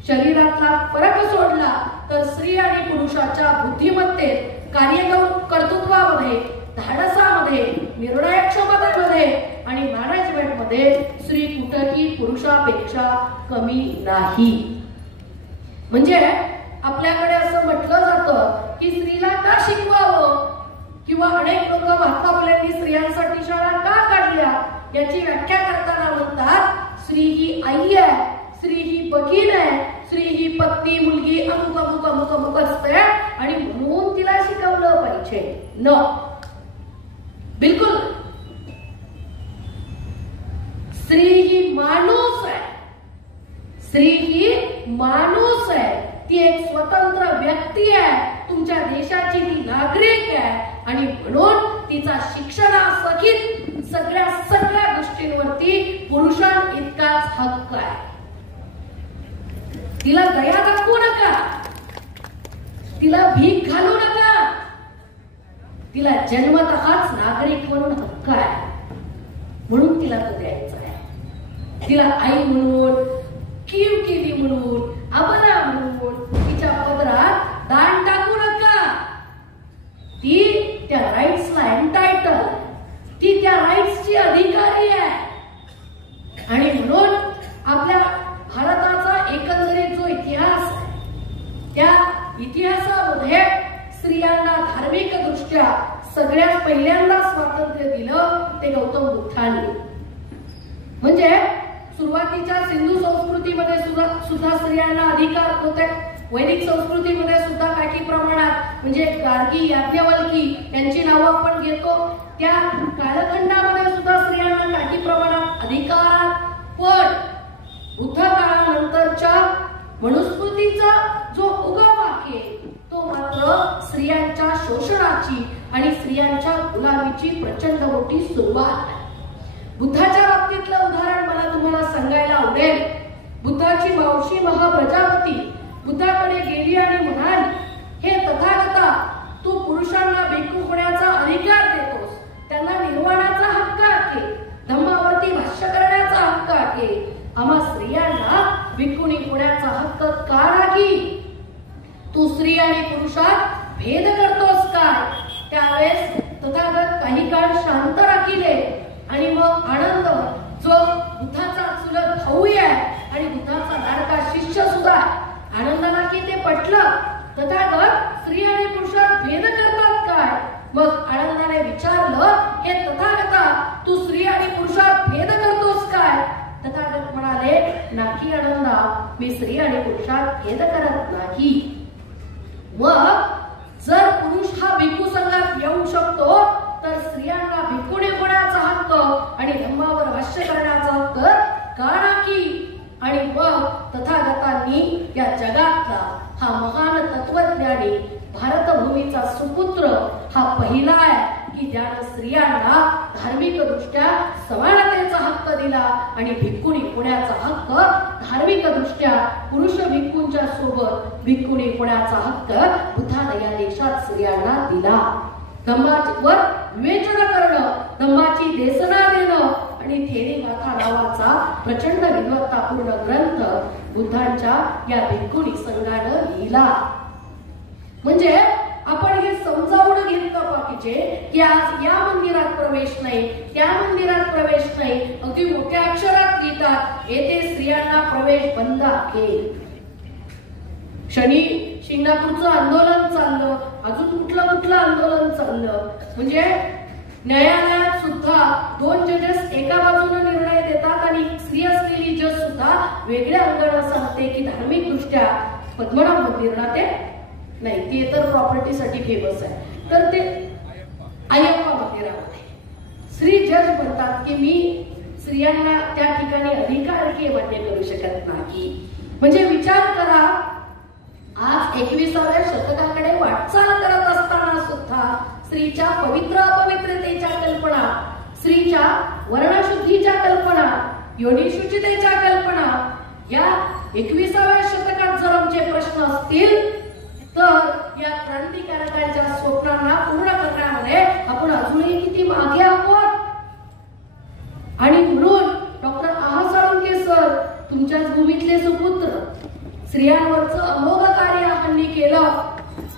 शरीरातला फरक सोडला तर स्त्री आणि पुरुषाच्या बुद्धिमत्तेत, कर्तृत्वामध्ये, धाडसामध्ये, निर्णय क्षमतेमध्ये आणि मॅनेजमेंटमध्ये स्त्री कुठेही पुरुषापेक्षा कमी नाही. म्हणजे आपल्याकडे असं म्हटलं जातं की स्त्रीला का शिकवावं किंवा अनेक लोक महात्मा फुलेंनी स्त्रियांसाठी शाळा का काढल्या याची व्याख्या करताना म्हणतात स्त्री ही आई आहे, स्त्री ही बहीण आहे, स्त्री ही पत्नी, मुलगी, अमुक अमुक अमुक अमुक असते आणि म्हणून तिला शिकवलं पाहिजे. न, बिलकुल. स्त्री ही माणूस आहे, स्त्री ही माणूस आहे, ती एक स्वतंत्र व्यक्ती आहे, तुमच्या देशाची ती नागरिक आहे आणि म्हणून तिचा शिक्षणासहित सगळ्या गोष्टींवरती पुरुषां इतकाच हक्क आहे. तिला दया दाखवू नका, तिला भीक घालू नका, तिला जन्मतःच नागरिक म्हणून हक्क आहे म्हणून तिला तो द्यायचा आहे. तिला आई म्हणून, कीव केली म्हणून, अबला म्हणून तिच्या पदरात दान टाकू नका. ती त्या राईट्सला एंटायटल, ती त्या राईट्सची अधिकारी आहे. आणि म्हणून आपल्या भारताचा एकंदरीत जो इतिहास आहे त्या इतिहासामध्ये स्त्रियांना धार्मिक दृष्ट्या सगळ्यात पहिल्यांदा स्वातंत्र्य दिलं ते गौतम बुद्धांनी. म्हणजे सुरुवातीच्या सिंधू संस्कृतीमध्ये सुद्धा स्त्रियांना अधिकार होते. वैदिक संस्कृतीमध्ये सुद्धा काही प्रमाणात म्हणजे गार्गी, याज्ञवल्की यांची नावं आपण घेतो त्या कालखंडामध्ये सुद्धा स्त्रियांना काही प्रमाणात अधिकार. पण बुद्ध काळानंतरच्या मनुस्मृतीचा जो उगम आहे तो मात्र स्त्रियांच्या शोषणाची आणि स्त्रियांच्या गुलामीची प्रचंड मोठी सुरुवात आहे. बुद्धाच्या बाबतीतलं उदाहरण मला तुम्हाला सांगायला आवडेल. बुद्धाची मावशी महाप्रजापती बुद्धाकडे गेली आणि म्हणाली, हे तथागता, तू पुरुषांना भिक्खू होण्याचा अधिकार देतोस, त्यांना निर्वाणाचा हक्क आहे, धम्मावरती भाष्य करण्याचा हक्क आहे, आम्हा स्त्रियांना भिक्खुणी होण्याचा हक्क का नाही? तू स्त्री आणि पुरुषात भेद करतोस काय? त्यावेळेस तथागत काही काळ शांत राखिले आणि मग आनंद जो बुद्धाचा चुलत भाऊ आहे आणि बुद्धाचा लाडका शिष्य सुद्धा आनंदाला की ते पटलं. तथागत स्त्री आणि पुरुषात भेद करतात काय? मग आनंदाने विचारलं, हे तथागता, तू स्त्री आणि पुरुषात भेद करतोस काय? तथागत म्हणाले, नाही आनंदा, मी स्त्री आणि पुरुषात भेद करत नाही. मग जर पुरुष हा भिक्खू संघात येऊ शकतो तर स्त्रियांना भिक्खुणी होण्याचा हक्क आणि धम्मावर भाष्य करण्याचा हक्क का नाही? आणि मग तथागतांनी या जगातला हा महान तत्वज्ञानी भारतभूमीचा सुपुत्र हा पहिला आहे की ज्याने स्त्रियांना धार्मिक दृष्ट्या समानतेचा हक्क दिला आणि भिक्खुणी होण्याचा हक्क धार्मिक दृष्ट्या पुरुष भिक्खूंच्या सोबत भिक्खुणी होण्याचा हक्क बुद्धाने या देशात स्त्रियांना दिला. धम्मावर विवेचन करणं, धम्माची देसना देणं आणि थेरी गाथा नावाचा प्रचंड विद्वत्तापूर्ण ग्रंथ बुद्धांच्या या भिक्खुणी संघानं लिहिला. म्हणजे आपण हे समजावून घेतलं पाहिजे की आज या मंदिरात प्रवेश नाही, त्या मंदिरात प्रवेश नाही, अगदी मोठ्या अक्षरात लिहितात येथे स्त्रियांना प्रवेश बंद आहे. शनी शिंगणापूरचं आंदोलन चाललं, अजून कुठलं आंदोलन चाललं. म्हणजे न्यायालयात सुद्धा 2 जजेस एका बाजूने निर्णय देतात आणि स्त्री असलेली जज सुद्धा वेगळ्या अंगाने सांगते की धार्मिक दृष्ट्या पद्मनाभ मंदिर ना ते नाही, ते तर प्रॉपर्टीसाठी फेमस आहे, तर ते अय्यप्पा मंदिरामध्ये स्त्री जज म्हणतात की मी स्त्रियांना त्या ठिकाणी अधिकार मान्य करू शकत नाही. म्हणजे विचार करा, आज 21व्या शतकाकडे वाटचाल करत असताना सुद्धा स्त्रीच्या पवित्र अपवित्रतेच्या कल्पना, स्त्रीच्या वर्णशुद्धीच्या कल्पना, योनिशुचितेच्या कल्पना या 21व्या शतकात जर आमचे प्रश्न असतील तर या क्रांतिकारकांच्या स्वप्नांना पूर्ण करण्यामध्ये आपण अजूनही किती मागे आहोत. आणि म्हणून डॉक्टर आहा साळुंखे सर, तुमच्याच भूमीतले सुपुत्र, स्त्रियांवरचं अमोघ कार्य हल्ली केलं.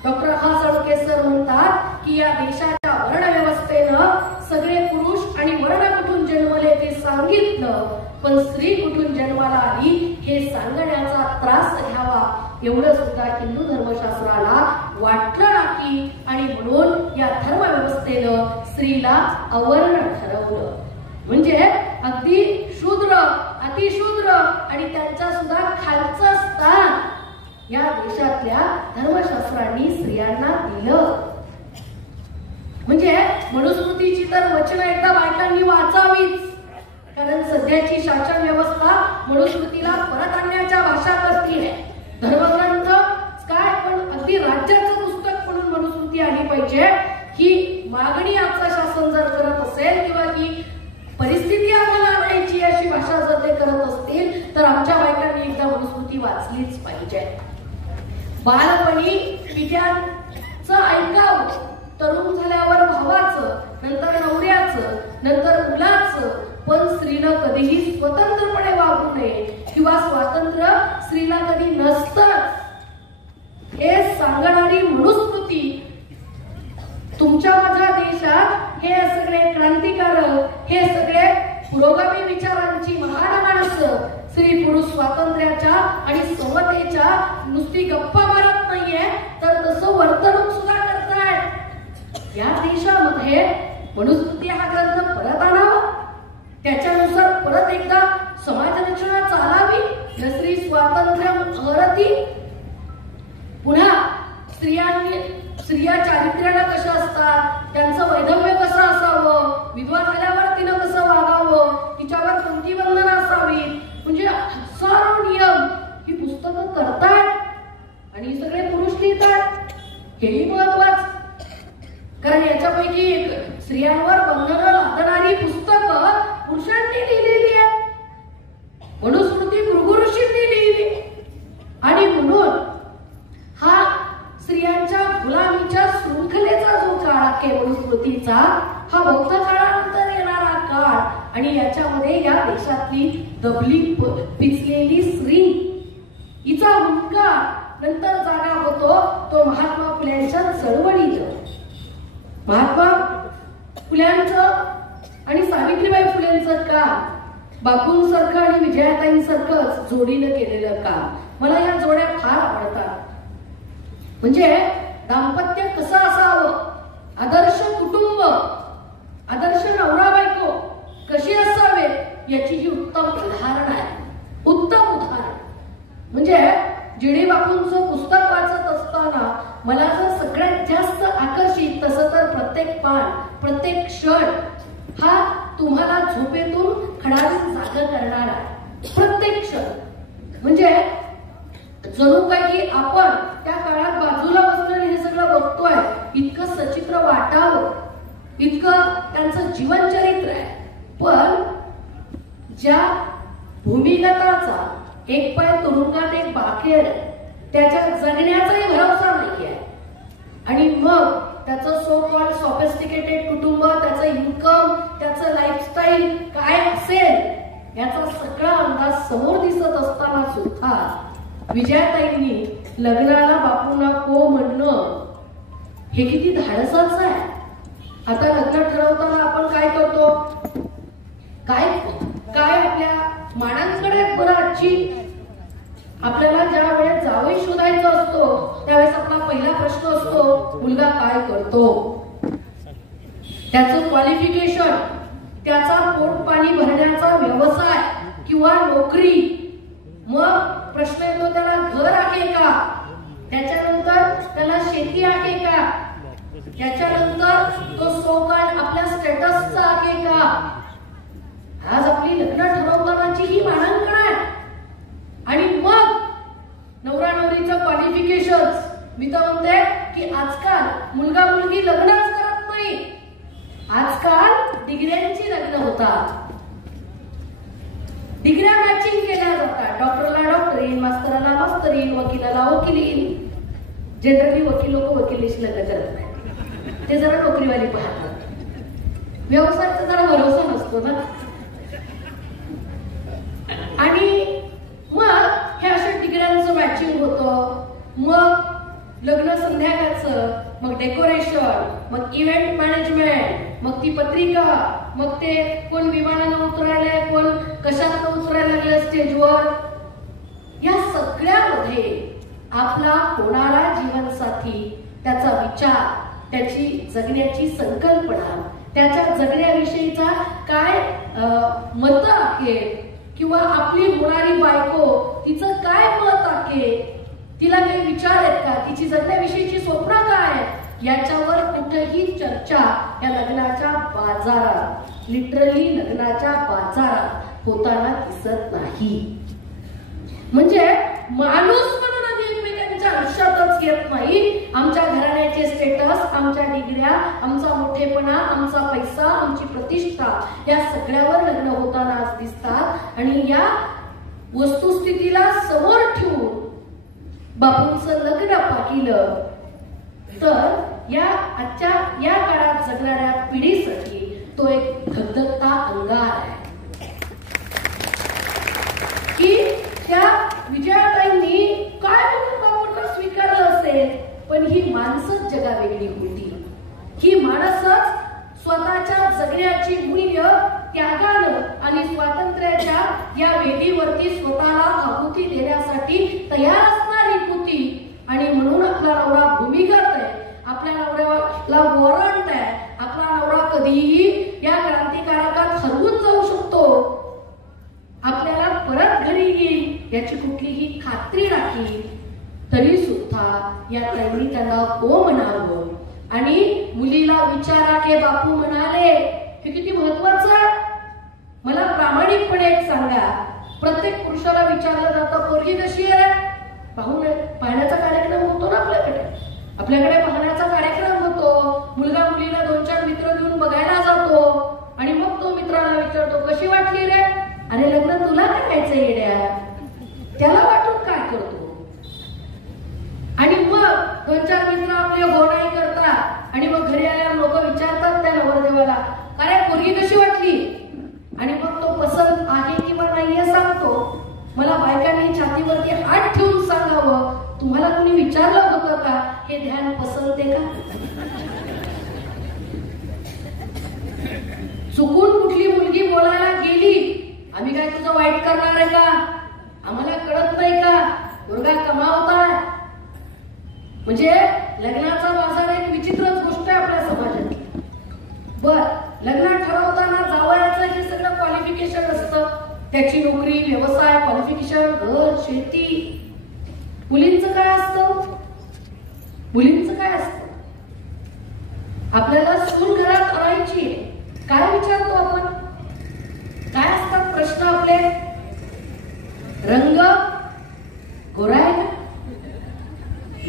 डॉक्टर आहा साळुंखे सर म्हणतात की या देशाच्या वर्णव्यवस्थेनं सगळे पुरुष आणि वर्ण कुठून जन्मले ते सांगितलं, पण स्त्री कुठून जन्माला आली हे सांगण्याचा त्रास घ्यावा एवढं सुद्धा हिंदू धर्मशास्त्राला वाटलं नाही. आणि म्हणून या धर्मव्यवस्थेनं स्त्रीला अवर्ण ठरवलं. म्हणजे अगदी शूद्र, अतिशूद्र आणि त्यांचा सुद्धा खालचं स्थान या देशातल्या धर्मशास्त्रांनी स्त्रियांना दिलं. म्हणजे मनुस्मृतीची तर वचनं एकदा बायकांनी वाचावीच, कारण सध्याची शासन व्यवस्था मनुस्मृतीला परत आणण्याच्या भाषा करते. धर्मग्रंथ काय, पण अगदी राज्याचं पुस्तक म्हणून मनुस्मृती आली पाहिजे ही मागणी आजचं शासन जर करत असेल किंवा ही परिस्थिती आम्हाला आणायची अशी भाषा जर ते करत असतील तर आमच्या बायकांनी एकदा मनुस्मृती वाचलीच पाहिजे. बालपणी पित्यांचं ऐकावं, तरुण झाल्यावर भावाचं, नंतर नवऱ्याचं, नंतर मुलाचं, पण स्त्रीनं कधीही स्वतंत्रपणे वागू नये किंवा स्वातंत्र्य स्त्रीला कधी नसतंच हे सांगणारी मनुस्मृती तुमच्या माझ्या देशात हे सगळे क्रांतिकारक, हे सगळे पुरोगामी विचारांची महान माणसं स्त्री पुरुष स्वातंत्र्याच्या आणि समतेच्या नुसती गप्पा मारत नाहीये, तर तसं वर्तणूक सुद्धा करतायत. या देशामध्ये मनुस्मृती हा ग्रंथ परत आणावा, त्याच्यानुसार परत एकदा समाज रचना चालावी, स्त्री स्वातंत्र्य अहरती. पुन्हा स्त्रिया चारित्र्याला कशा असतात, त्यांचं वैधव्य कसं असावं, विधवा झाल्यावर तिनं कसं वागावं, तिच्यावर कोणती बंधनं असावी, म्हणजे हजारो नियम ही पुस्तकं करतात आणि सगळे पुरुष लिहितात. हेही महत्वाचं, कारण याच्यापैकी स्त्रियांवर बंधनं लादणारी पुस्तकं पुरुषांनी लिहिलेली आहेत, मनुस्मृती भृगु ऋषींनी लिहिली. आणि म्हणून हा स्त्रियांच्या गुलामीच्या शृंखलेचा जो काळ आहे मनुस्मृतीचा, हा बौद्ध काळानंतर येणारा काळ आणि याच्यामध्ये या देशातली दबली पिचलेली स्त्री हिचा हुंका नंतर जागा होतो तो महात्मा फुल्यांच्या चळवळीनं. महात्मा फुल्यांचं आणि सावित्रीबाई फुलेंचं काम बापूंसारखं आणि विजयाताईंसारखंच जोडीनं केलेलं काम. मला या जोड्या फार आवडतात. म्हणजे दाम्पत्य कसं असावं, आदर्श कुटुंब, आदर्श नवरा बायको कशी असावे याची ही उत्तम उदाहरण आहे. उत्तम उदाहरण म्हणजे जीडी बापूंचं पुस्तक वाचत असताना मला जर सगळ्यात जास्त आकर्षित, तसं तर प्रत्येक पान, प्रत्येक क्षण हा तुम्हाला झोपेतून खडावून जागा करणारा प्रत्येक क्षण. म्हणजे जणू काही आपण त्या काळात बाजूला बसलेलं हे सगळं बघतोय, इतकं सचित्र वाटावं, इतकं त्यांचं जीवनचरित्र आहे. पण ज्या भूमिगताचा एक पाय तुरुंगात एक बाखेर, त्याच्या जगण्याचाही भरोसा नाहीये. आणि मग त्याचं सो कॉल्ड सॉफिस्टिकेटेड कुटुंब, त्याचं इन्कम, त्याचं लाईफस्टाईल काय असेल याचा सगळा अंदाज समोर दिसत असताना सुद्धा विजयाताईंनी लग्नाला बापूंना को म्हणणं हे किती धाडसाचं आहे. आता लग्न ठरवताना आपण काय करतो, काय काय आपल्या मानांकडे बरं आजची आपल्याला ज्या वेळेस जावई शोधायचा असतो त्यावेळेस आपला पहिला प्रश्न असतो मुलगा काय करतो, त्याचं क्वालिफिकेशन, त्याचा पोट पाणी भरण्याचा व्यवसाय किंवा नोकरी. मग प्रश्न येतो त्याला घर आहे का, त्याच्यानंतर त्याला शेती आहे का, त्याच्यानंतर तो सो कॉल्ड आपल्या स्टेटसचा आहे का, आज आपली लग्न ठरवतानाची ही मानांकन आहे. आणि मग नवरा नवरीचं क्वालिफिकेशन. मी तर म्हणते की आजकाल मुलगा मुलगी लग्नच करत नाही, आजकाल डिग्र्यांची लग्न होतात. डिग्र्या मॅचिंग केल्या जातात. डॉक्टरला डॉक्टरीन, मास्तराला मास्तरीन, वकिलाला वकिलीन. जनरली वकील लोक वकिलीशी लग्न करत नाही, ते जरा नोकरीवाली पाहतात. व्यवसायाचा जरा भरोसा नसतो ना. आणि मग हे अशा डिग्र्यांचं मॅचिंग होतं. मग लग्न संध्याकाळचं, मग डेकोरेशन, मग इव्हेंट मॅनेजमेंट, मग ती पत्रिका, मग ते कोण विमानानं उतरायला, कोण कशात उतरायला लागलं स्टेजवर. या सगळ्यामध्ये आपला होणारा जीवनसाथी, त्याचा विचार, त्याची जगण्याची संकल्पना, त्याच्या जगण्याविषयीचा काय मत आहे, किंवा आपली होणारी बायको तिचं काय मत आहे, तिला काही विचार आहेत का, तिची जगण्याविषयीची स्वप्न काय, याच्यावर कुठेही चर्चा या लग्नाच्या बाजारात, लिटरली लग्नाच्या बाजारात होताना दिसत नाही. म्हणजे माणूस म्हणून आम्ही एकमेकांच्या आयुष्यातच येत नाही. आमच्या घराण्याचे स्टेटस, आमच्या डिग्र्या, आमचा मोठेपणा, आमचा पैसा, आमची प्रतिष्ठा, या सगळ्यावर लग्न होताना आज दिसतात. आणि या वस्तुस्थितीला समोर ठेवून बापूंचं लग्न पाहिलं तर या आजच्या या काळात जगणाऱ्या पिढीसाठी तो एक धगधगता अंगार आहे. की त्या विजयाताईंनी काय म्हणून बापूंना स्वीकारलं असेल, पण ही माणसंच जगा वेगळी होती. ही माणसच स्वतःच्या जगण्याची मूल्य त्यागानं आणि स्वातंत्र्याच्या या वेदीवरती स्वतःला आहुती देण्यासाठी तयार असणारी होती. आणि म्हणून आपला नवरा भूमिगत आहे, आपल्या नवऱ्याला वॉरंट आहे. आपला नवरा कधीही या क्रांतिकारकात हरवून जाऊ शकतो, आपल्याला परत घरी येईल याची कुठलीही खात्री नाही. तरी सुद्धा या ताईंनी त्यांना हो म्हणावं. आणि मुलीला विचारा, हे बापू म्हणाले, हे किती महत्वाचं आहे. मला प्रामाणिकपणे एक सांगा, प्रत्येक पुरुषाला विचारलं जातं पोरगी कशी आहे, पाहण्याचा कार्यक्रम होतो ना आपल्याकडे पाहण्याचा कार्यक्रम होतो. मुलगा मुलीला 2-4 मित्र घेऊन बघायला जातो. आणि मग तो मित्राला विचारतो, कशी वाटली रे, अरे लग्न तुला करायचं येड्या, त्याला वाटून काय करतो. आणि मग 2-4 मित्र आपले गोडाई करतात. आणि मग घरी आल्यावर लोक विचारतात त्या नवरदेवाला, अरे पोरगी कशी वाटली. आणि मग तो पसंत आहे किंवा नाही हे सांगतो. मला बायकांनी छातीवरती हात ठेवून सांगावं, तुम्हाला कोणी विचारलं होतं का हे ध्यान पसंत आहे का. चुकून कुठली मुलगी बोलायला गेली, आम्ही काय तुझं वाईट करणार आहे का, आम्हाला कळत नाही का, मुलगा कमावताय. म्हणजे लग्नाचा बाजार एक विचित्रच गोष्ट आहे आपल्या समाजात. बर, लग्न ठरवताना जावयाचं हे सगळं क्वालिफिकेशन असतं, त्याची नोकरी, व्यवसाय, क्वालिफिकेशन, घर, शेती. मुलींचं काय असतं, मुलींचं काय असतं. आपल्याला सून घरात आणायची, काय विचारतो आपण, काय असतात प्रश्न आपले. रंग गोरा आहे का,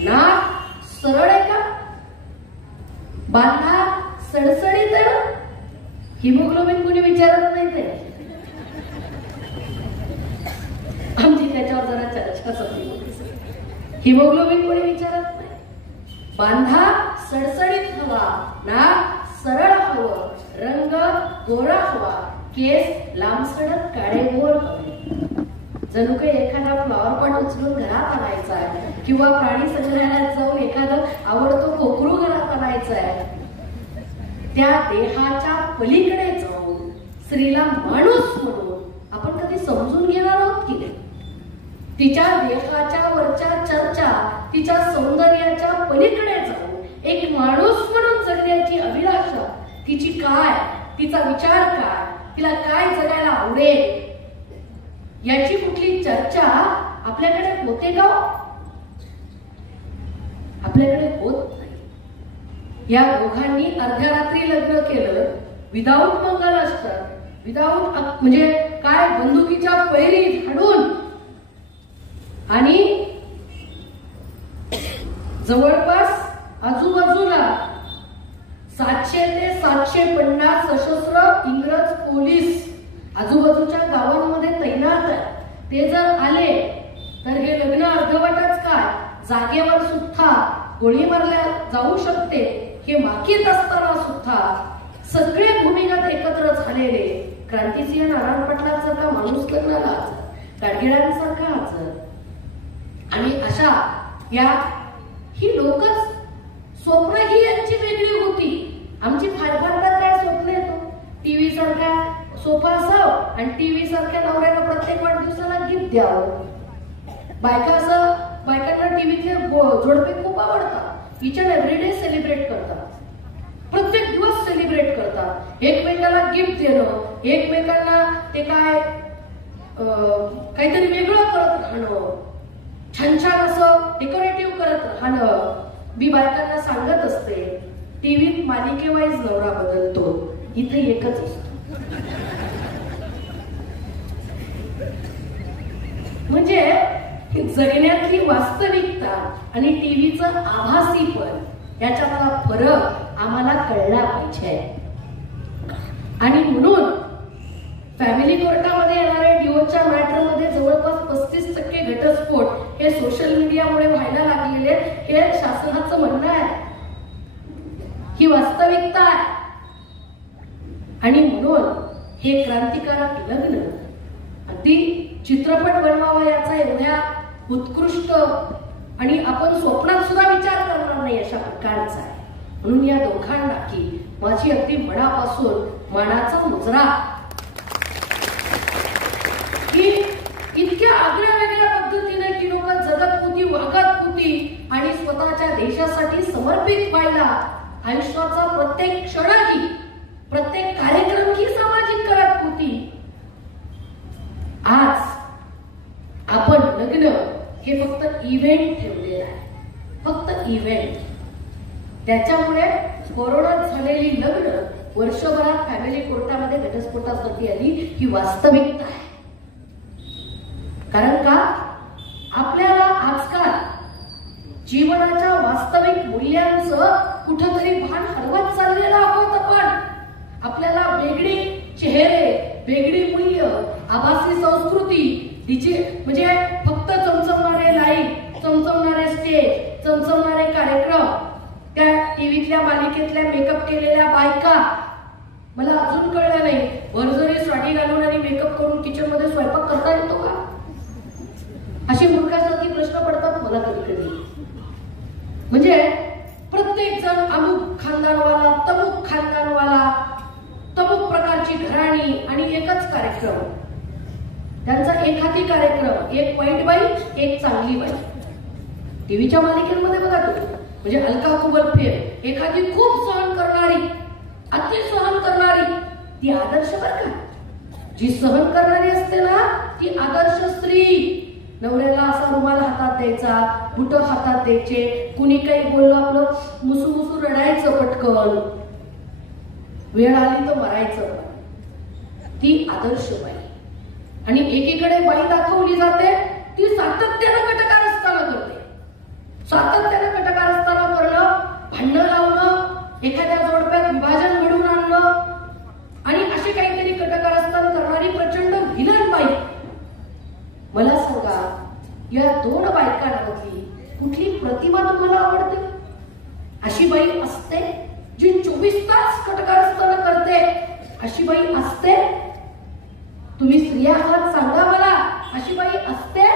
नाक सरळ आहे का, बांधा सडसडीत आहे ना. हिमोग्लोबिन कोणी विचारत नाही ते, आमची त्याच्यावर जरा चर्चा चालली. हिमोग्लोबिन कोणी विचारत नाही. बांधा सडसडीत हवा, नाक सरळ हवं, रंग गोरा हवा, केस लांबसडक काळेभोर हवे. जणू काही एखादा फ्लॉवर पॉट उचलून घरात आणायचा आहे, किंवा प्राणी संग्रहालयात जाऊन एखादं आवडतो कोकरू घरात आणायचं आहे. त्या देहाच्या पलीकडे जाऊन स्त्रीला माणूस म्हणून आपण कधी समजून घेणार आहोत की नाही. तिच्या देहाच्या वरच्या चर्चा, तिच्या सौंदर्याच्या पलीकडे जाऊन एक माणूस म्हणून जगण्याची अभिलाषा, तिची काय, तिचा विचार काय, तिला काय जगायला आवडेल, याची कुठली चर्चा आपल्याकडे होते का. आपल्याकडे होत नाही. या दोघांनी अर्ध्या रात्री लग्न केलं, विदाऊट मंगलाष्टक. विदाऊट म्हणजे काय बंदुकीच्या फैरी झाडून आणि जवळपास आजूबाजूला 700 ते 750 सशस्त्र इंग्रज पोलीस आजूबाजूच्या गावांमध्ये तैनात आहेत. ते जर आले तर हे लग्न अर्धवटच काय, जागेवर सुद्धा गोळी मारल्या जाऊ शकते हे माहीत असताना सुद्धा सगळे भूमिगत एकत्र झालेले क्रांतिसिंह नारायण पाटलांसारखा माणूस लग्नाला हजर, गाडगिळांसारखा हजर. आणि अशा या ही लोकच स्वप्न ही यांची वेगळी होती. आमची फार काय स्वप्न येतो, टीव्ही सारखा सोफा असावं आणि टीव्ही सारख्या नवऱ्याला प्रत्येक वाढदिवसाला गिफ्ट द्यावं. बायकांना टीव्हीतले जोडपे खूप आवडतात. Each and every day celebrate करतात, प्रत्येक दिवस सेलिब्रेट करतात. एकमेकाला गिफ्ट देणं, एकमेकांना ते काय काहीतरी वेगळं करत राहणं, छान छान असं डेकोरेटिव्ह करत राहणं. मी बायकांना सांगत असते, टीव्हीत मालिकेवाईज नवरा बदलतो, इथे एकच असतो. म्हणजे जगण्यातली वास्तविकता आणि टीव्हीचं आभासीपण याच्यातला फरक आम्हाला कळला पाहिजे. आणि म्हणून फॅमिली कोर्टामध्ये येणाऱ्या डिवोर्सच्या मॅटरमध्ये जवळपास 35% घटस्फोट हे सोशल मीडियामुळे व्हायला लागलेले, हे शासनाचं म्हणणं आहे, ही वास्तविकता आहे. आणि म्हणून हे क्रांतिकारक लग्न अगदी चित्रपट बनवावा याचा एवढ्या उत्कृष्ट आणि आपण स्वप्नात सुद्धा विचार करणार नाही अशा प्रकारचा आहे. म्हणून या दोघांना की माझी अगदी मनापासून मानाचा मुजरा की इतक्या आगळ्या वेगळ्या पद्धतीने की लोक जगत होती, वागत होती आणि स्वतःच्या देशासाठी समर्पित व्हायला आयुष्याचा प्रत्येक क्षणही, प्रत्येक कार्यक्रम ही सामाजिक करत होती. आज आपण लग्न हे फक्त इव्हेंट ठेवलेलं आहे, फक्त इव्हेंट. त्याच्यामुळे कोरोनात झालेली लग्न वर्षभरात फॅमिली कोर्टामध्ये घटस्फोटासाठी आली ही वास्तविकता आहे. कारण का आपल्याला आजकाल जीवनाच्या वास्तविक मूल्यांचं कुठंतरी भान हरवत चाललेलं आहोत. आपण आपल्याला वेगळी चेहरे, वेगळी मूल्य, आभासी संस्कृती म्हणजे फक्त चमचमणारे लाईट, चमचमणारे स्टेज, चमचमणारे कार्यक्रम, त्या टीव्हीतल्या मालिकेतल्या मेकअप केलेल्या बायका. मला अजून कळलं नाही, भरजरी साडी घालून आणि मेकअप करून किचन मध्ये स्वयंपाक करता येतो का? अशी मूर्खासारखी प्रश्न पडतात मला कधी कधी. म्हणजे प्रत्येक जण अमुक खानदानवाला, तमुक खानदानवाला, तमुक प्रकारची घराणी आणि एकच कार्यक्रम. त्यांचा एक हाती कार्यक्रम, एक वाईट बाई, एक चांगली बाई. टीव्हीच्या मालिकेमध्ये बघा तुम्ही, म्हणजे अलका कुबल फेर, एखादी खूप सहन करणारी, अति सहन करणारी, ती आदर्श बरं का. जी सहन करणारी असते ना ती आदर्श स्त्री. नवऱ्याला असा रुमाल हातात द्यायचा, बुट हातात द्यायचे, कुणी काही बोललं आपलं मुसू मुसू रडायचं पटकन, वेळ आली तर मरायचं. ती आदर्श बाई. आणि एकीकडे बाई दाखवली जाते ती सातत्यानं कटकारस्थान करते, सातत्यानं कटकारस्थान करणं, भांडण लावणं, एखाद्या जोडप्यात विभाजन घडवून आणणं आणि असे काहीतरी कटकारस्थान करणारी प्रचंड विलन बाई. मला सांगा, या दोन बायकांमधली कुठली प्रतिमा तुम्हाला आवडते? अशी बाई असते जी 24 तास कटकारस्थान करते, अशी बाई असते? तुम्ही स्त्रिया आहात, सांगा मला, अशी बाई असते?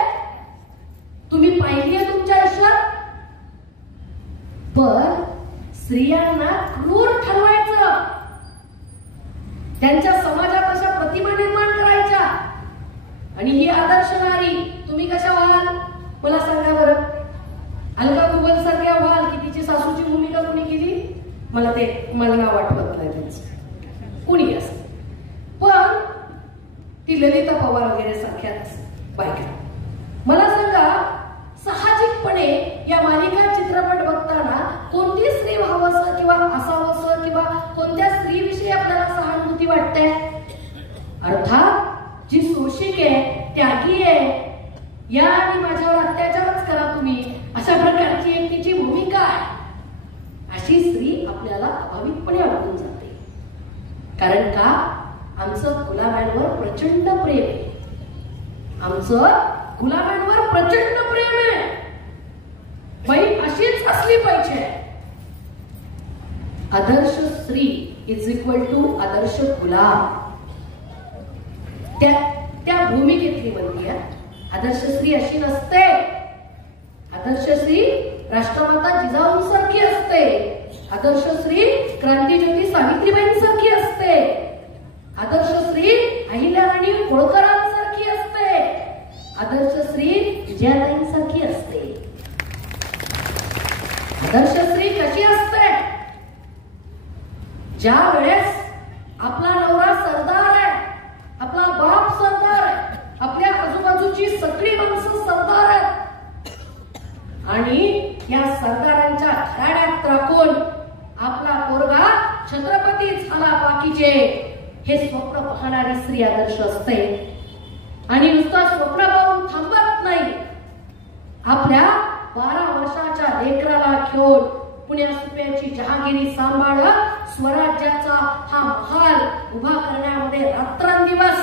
तुम्ही पाहिली आहे तुमच्या आयुष्यात? पण स्त्रियांना क्रूर ठरवायचं, त्यांच्या समाजात अशा प्रतिमा निर्माण करायच्या. आणि ही आदर्श नारी तुम्ही कशा व्हाल मला सांगा बरं? अलका कुबल सारख्या व्हाल की तिची सासूची भूमिका कुणी केली? मला नाव आठवत नाही त्यांचं, कुणी असत. पण ती ललिता पवार वगैरे सारख्याच बायका. मला सांगा, साहजिकपणे या मालिका चित्रपट बघताना कोणती स्त्री व्हावंसं किंवा असावंसं किंवा कोणत्या स्त्रीविषयी आपल्याला सहानुभूती वाटते? अर्थात जी शोषिक आहे, त्यागी आहे, या आणि माझ्यावर अत्याचारच करा तुम्ही, अशा प्रकारची एक तिची भूमिका आहे. अशी स्त्री आपल्याला अभावितपणे अडकून जाते. कारण का? आमचं गुलाबांवर प्रचंड प्रेम आहे. आमचं गुलाबांवर प्रचंड प्रेम आहे. बाई अशीच असली पाहिजे. आदर्श स्त्री इज इक्वल टू आदर्श गुलाब. त्या भूमिकेतली म्हणते. आदर्श स्त्री अशी नसते. आदर्श स्त्री राष्ट्रमाता जिजाऊंसारखी असते. आदर्श स्त्री क्रांतीज्योती सावित्रीबाईंसारखी असते. आदर्श स्त्री अहिल्याराणी होळकरांसारखी असते. आदर्श स्त्री विजयाताईंसारखी असते. आदर्श स्त्री कशी असते? ज्या वेळेस आपला नवरा सरदार आहे, आपला बाप सरदार आहे, आपल्या आजूबाजूची सगळी माणसं सरदार आहेत आणि या सरदारांच्या घराण्यात राखून आपला पोरगा छत्रपती झाला बाकीचे, हे स्वप्न पाहणारी स्त्री आदर्श असते. आणि नुसतं स्वप्न पाहून थांबत नाही. आपल्या 12 वर्षाच्या लेकराला घेऊन पुण्या सुप्याची जहागिरी सांभाळत स्वराज्याचा हा महाल उभा करण्यामध्ये रात्रंदिवस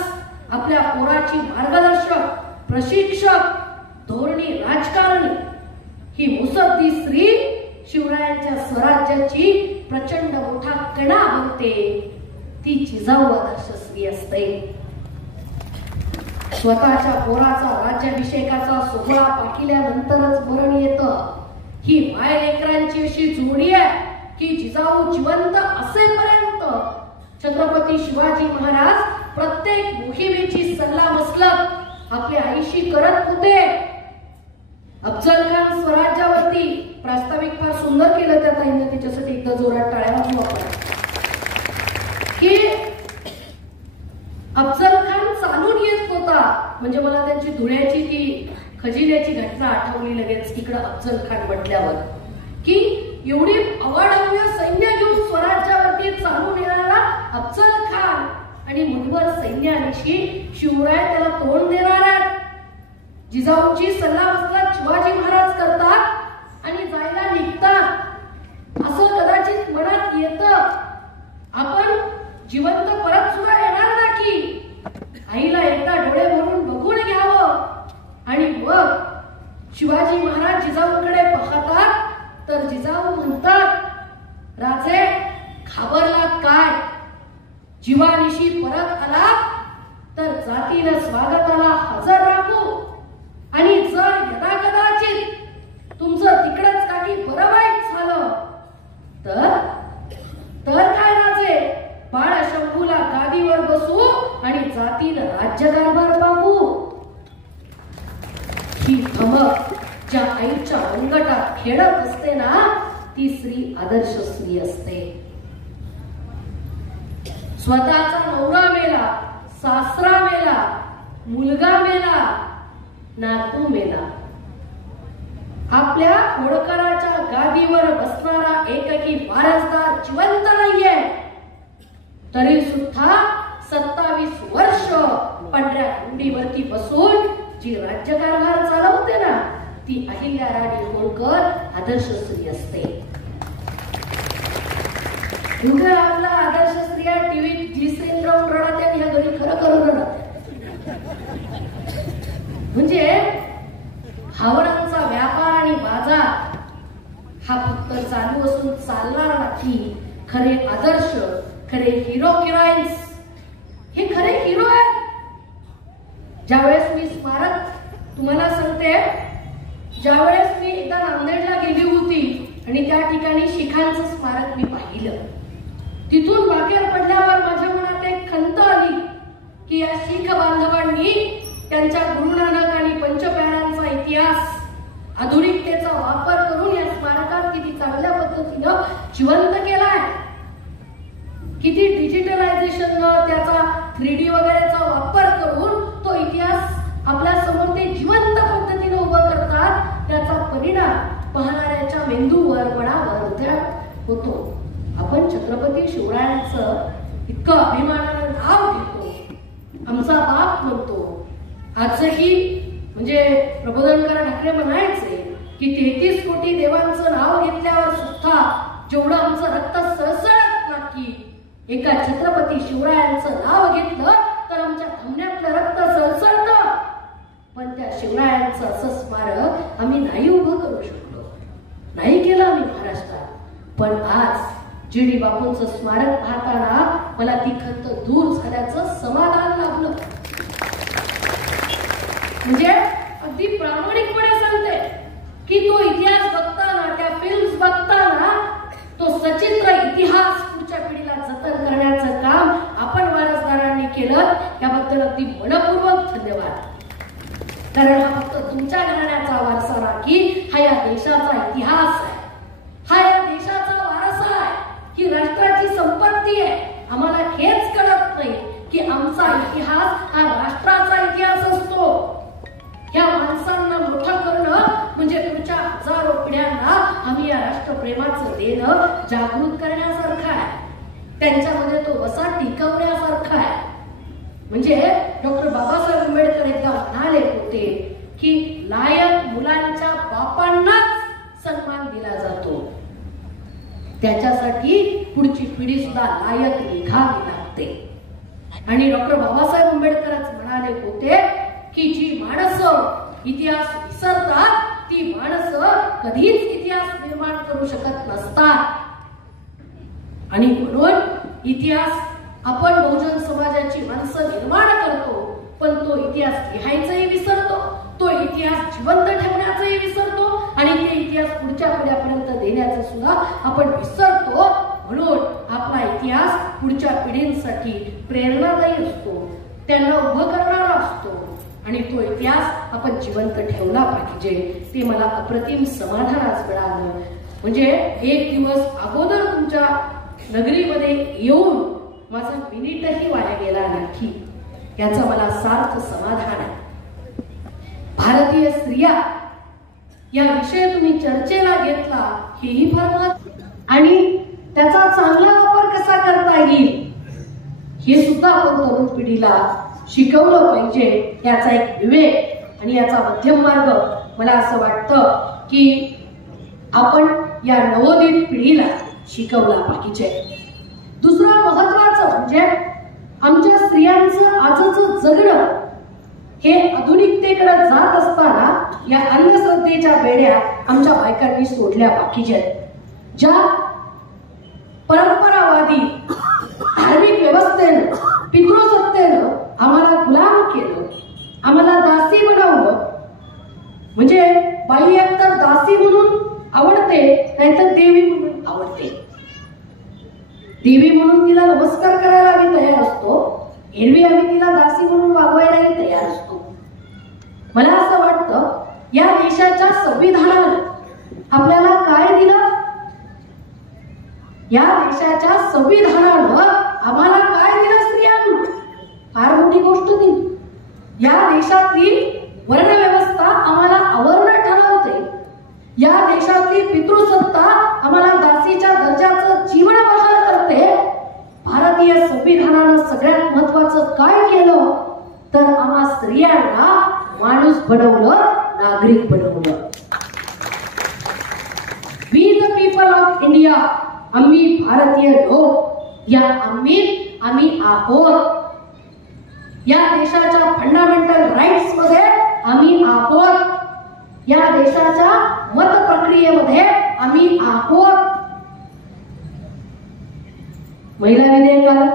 आपल्या पोराची मार्गदर्शक, प्रशिक्षक, धोरणी राजकारणी ही मुसद्दी स्त्री शिवरायांच्या स्वराज्याची प्रचंड मोठा कणा बनते. ती जिजाऊ आदर्श स्त्री असते. स्वतःच्या पोराचा राज्याभिषेकाचा सोहळा पाकिल्यानंतरच मरण येतं. ही माय लेकरांची अशी जोडी आहे की जिजाऊ जिवंत असेपर्यंत छत्रपती शिवाजी महाराज प्रत्येक मोहिमेची सल्लामसलत आपल्या आईशी करत होते. अफजल खान स्वराज्यावरती प्रास्ताविक फार सुंदर केलं त्या ताईंनी. त्याच्यासाठी एकदा जोरात टाळ्या वाजवू आपण. की अफजल खान चालून येत होता, म्हणजे मला त्यांची धुळ्याची ती खजिन्याची घटना आठवली लगेच इकडं अफजल खान म्हटल्यावर. की एवढी अवाढव्य सैन्य घेऊन स्वराज्यावरती चालून येणारा अफजल खान आणि मुठभर सैन्यानिशी शिवराय त्याला तोंड देणार आहेत. जिजाऊची सल्लामसलत शिवाजी महाराज करतात आणि जायला निघतात. असं कदाचित मनात येतं, आपण जिवंत परत सुद्धा येणार ना की आईला एकदा डोळे भरून बघून घ्यावं. आणि मग शिवाजी महाराज जिजाऊकडे पाहतात तर जिजाऊ म्हणतात, राजे घाबरलात काय? जीवानिशी परत आला तर जातीनं स्वागताला हजर राखू आणि जर यदाकदाचित तुमचं तिकडच काही बरं वाईट झालं तर काय राजे, बाळ शंभूला गादीवर बसू आणि जातीनं राज्यकारभार पाहू. ही धमक ज्या आईच्या अंगठात खेळत असते ना, ती स्त्री आदर्श स्त्री असते. स्वतःचा नवरा मेला, सासरा मेला, मुलगा मेला, नातू मेला, आपल्या होळकराच्या गादीवर बसणारा एकही वारसदार जिवंत नाहीये, तरी सुद्धा 27 वर्ष पांढऱ्या हुंडीवरती बसून जी राज्यकारभार चालवते ना, ती अहिल्याराणी होळकर आदर्श स्त्री असते. आपला आदर्श स्त्रिया टीव्हीत ग्लिसरीन लावून रडत्या, ह्या घरी खरं करून रडत्या. म्हणजे भावनांचा व्यापार आणि बाजार हा फक्त चालू असून चालणार नाही. खरे आदर्श, खरे हिरो हिरोईन्स हे खरे हिरो आहेत. ज्यावेळेस मी स्मारक तुम्हाला सांगते, ज्यावेळेस मी एकदा नांदेडला गेली होती आणि त्या ठिकाणी शिखांचं स्मारक मी पाहिलं, तिथून बाहेर पडल्यावर माझ्या मनात एक खंत आली की या शीख बांधवांनी त्यांच्या गुरु नानक आणि पंचप्यारांचा इतिहास, आधुनिकतेचा वापर करून या स्मारकात किती चांगल्या पद्धतीनं जिवंत केलाय. किती डिजिटलायझेशन, त्याचा 3D वगैरेचा वापर करून तो इतिहास आपल्या समोर ते जिवंत पद्धतीने उभं करतात. त्याचा परिणाम पाहणाऱ्याच्या मेंदूवर, मनावर, हृदयात होतो. आपण छत्रपती शिवरायांचं इतकं अभिमानानं नाव घेतो, आमचा बाप म्हणतो. आजही म्हणजे प्रबोधनकार ठाकरे म्हणायचे की 33 कोटी देवांचं नाव घेतल्यावर सुद्धा जेवढं आमचं रक्त सळसळत नाही, एका छत्रपती शिवरायांचं नाव घेतलं तर आमच्या धमन्यातलं रक्त सळसळतं. पण त्या शिवरायांचं असं स्मारक आम्ही नाही उभं करू शकलो, नाही केलं आम्ही महाराष्ट्रात. पण आज जी.डी. बापूंचं स्मारक पाहताना मला ती खंत दूर झाल्याचं समाधान लाभलं. म्हणजे अगदी प्रामाणिकपणे सांगते की तो इतिहास बघताना, त्या फिल्म्स बघताना तो सचित्र इतिहास पुढच्या पिढीला जतन करण्याचं काम आपण वारसदारांनी केलं, याबद्दल अगदी मनपूर्वक धन्यवाद. कारण हा फक्त तुमच्या घराण्याचा वारसा नाही, हा या देशाचा इतिहास आहे, हा या देशाचा वारसा आहे, ही राष्ट्राची संपत्ती आहे. आम्हाला हेच कळत नाही की आमचा इतिहास हा राष्ट्राचा इतिहास असतो. या माणसांना मोठं करणं म्हणजे पुढच्या हजारो पिढ्यांना आम्ही या राष्ट्रप्रेमाचं देणं जागृत करण्यासारखं आहे, त्यांच्यामध्ये तो वसा टिकवण्यासारखा आहे. म्हणजे डॉक्टर बाबासाहेब आंबेडकर एकदा म्हणाले होते की लायक मुलांच्या बापांनाच सन्मान दिला जातो, त्याच्यासाठी पुढची पिढी सुद्धा लायक निघावी लागते. आणि डॉक्टर बाबासाहेब आंबेडकरच म्हणाले होते की जी माणसं इतिहास विसरतात ती माणसं कधीच इतिहास निर्माण करू शकत नसतात. आणि म्हणून इतिहास आपण बहुजन समाजाची माणसं निर्माण करतो, पण तो इतिहास लिहायचाही विसरतो, तो इतिहास जिवंत ठेवण्याचाही विसरतो आणि ते इतिहास पुढच्या पिढ्यापर्यंत देण्याचं सुद्धा आपण विसरतो. म्हणून आपला इतिहास पुढच्या पिढींसाठी प्रेरणादायी असतो, त्यांना उभं करणारा असतो आणि तो इतिहास आपण जिवंत ठेवला पाहिजे. ते मला अप्रतिम समाधान आज मिळालं. म्हणजे एक दिवस अगोदर तुमच्या नगरीमध्ये येऊन माझा मिनिटही वाया गेला नाही, याचा मला सार्थ समाधान आहे. भारतीय स्त्रिया या विषय तुम्ही चर्चेला घेतला, हेही फार महत्त्वाचं. आणि त्याचा चांगला वापर कसा करता येईल हे सुद्धा आपण तरुण पिढीला शिकवलं पाहिजे. याचा एक विवेक आणि याचा मध्यम मार्ग मला असं वाटतं की आपण या नवोदित पिढीला शिकवला पाहिजे. दुसरं महत्वाचं म्हणजे आमच्या स्त्रियांचं आजचं जगणं हे आधुनिकतेकडे जात असताना या अंधश्रद्धेच्या बेड्या आमच्या बायकांनी सोडल्या पाहिजेत. ज्या परंपरावादी धार्मिक व्यवस्थेनं, पितृसत्तेनं आम्हाला गुलाम केलं, आम्हाला दासी बनवलं. म्हणजे बाई एकतर दासी म्हणून आवडते, नाहीतर देवी म्हणून आवडते. देवी म्हणून तिला नमस्कार करायला आम्ही तयार असतो, एरवी आम्ही तिला दासी म्हणून वागवायलाही तयार असतो. मला असं वाटतं या देशाच्या संविधानानं आपल्याला काय दिलं, या देशाच्या संविधानानं आम्हाला काय दिलं स्त्रियांना, फार मोठी गोष्ट दिली. या देशातली वर्णव्यवस्था आम्हाला आवरण ठरवते, या देशातली पितृसत्ता आम्हाला दासीच्या दर्जाचं जीवन बहाल करते. भारतीय संविधानानं सगळ्यात महत्वाचं काय केलं तर आम्हा स्त्रियांना माणूस बनवलं, नागरिक बनवलं. We the people of India, आम्ही भारतीय लोक, या आम्ही आहोत. या देशाच्या फंडामेंटल राईट्स मध्ये आम्ही आहोत, या देशाच्या मत प्रक्रियेमध्ये आम्ही आहोत. महिला विधेयकाला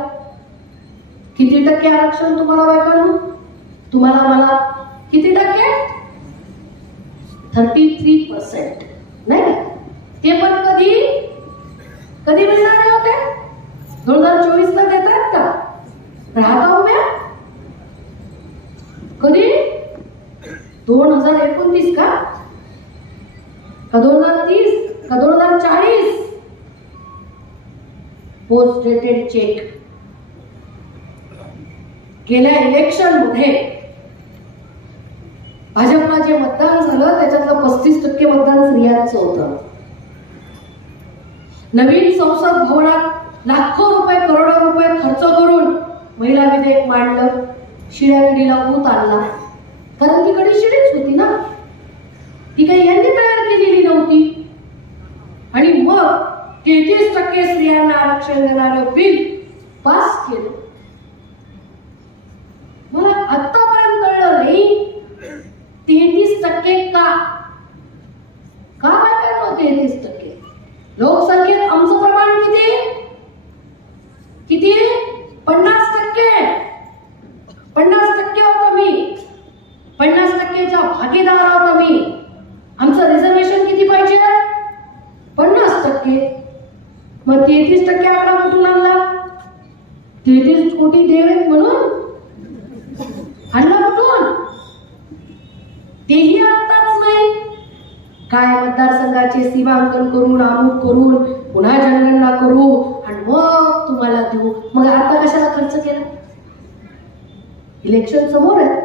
किती टक्के आरक्षण तुम्हाला बायकांना, तुम्हाला मला किती टक्के, 33%. नाही ते पण कधी मिळणार होते, 2024 ला देतात का, राहता उभ्या कधी, 2029 का 2030 का 2040. Post dated cheque. गेल्या इलेक्शन मध्ये भाजपला जे मतदान झालं त्याच्यातलं 35% मतदान स्त्रियांचं होतं. नवीन संसद भवनात लाखो रुपये, करोडो रुपये खर्च करून महिला विधेयक मांडलं. शिड्याकडीला ऊत आणला, कारण ती कडी शिडीच होती ना, ती काही यांनी तयार केलेली नव्हती. आणि मग 33% स्त्रियांना आरक्षण देणारं बिल पास केलं. मला आतापर्यंत कळलं नाही 33% का काय 33%? लोकसंख्येत आमचं प्रमाण किती 50%. 50% होतं मी, 50%च्या भागीदार होतो मी. आमचं रिझर्वेशन किती पाहिजे? 50%. मग 33% आकडा कुठून आणला? 33 कोटी देवेत म्हणून आणला कुठून? तेही आताच नाही. काय मतदारसंघाचे सीमांकन करून, अमुक करून, पुन्हा जनगणना करू आणि मग तुम्हाला देऊ. मग आता कशाला खर्च केला? इलेक्शन समोर आहे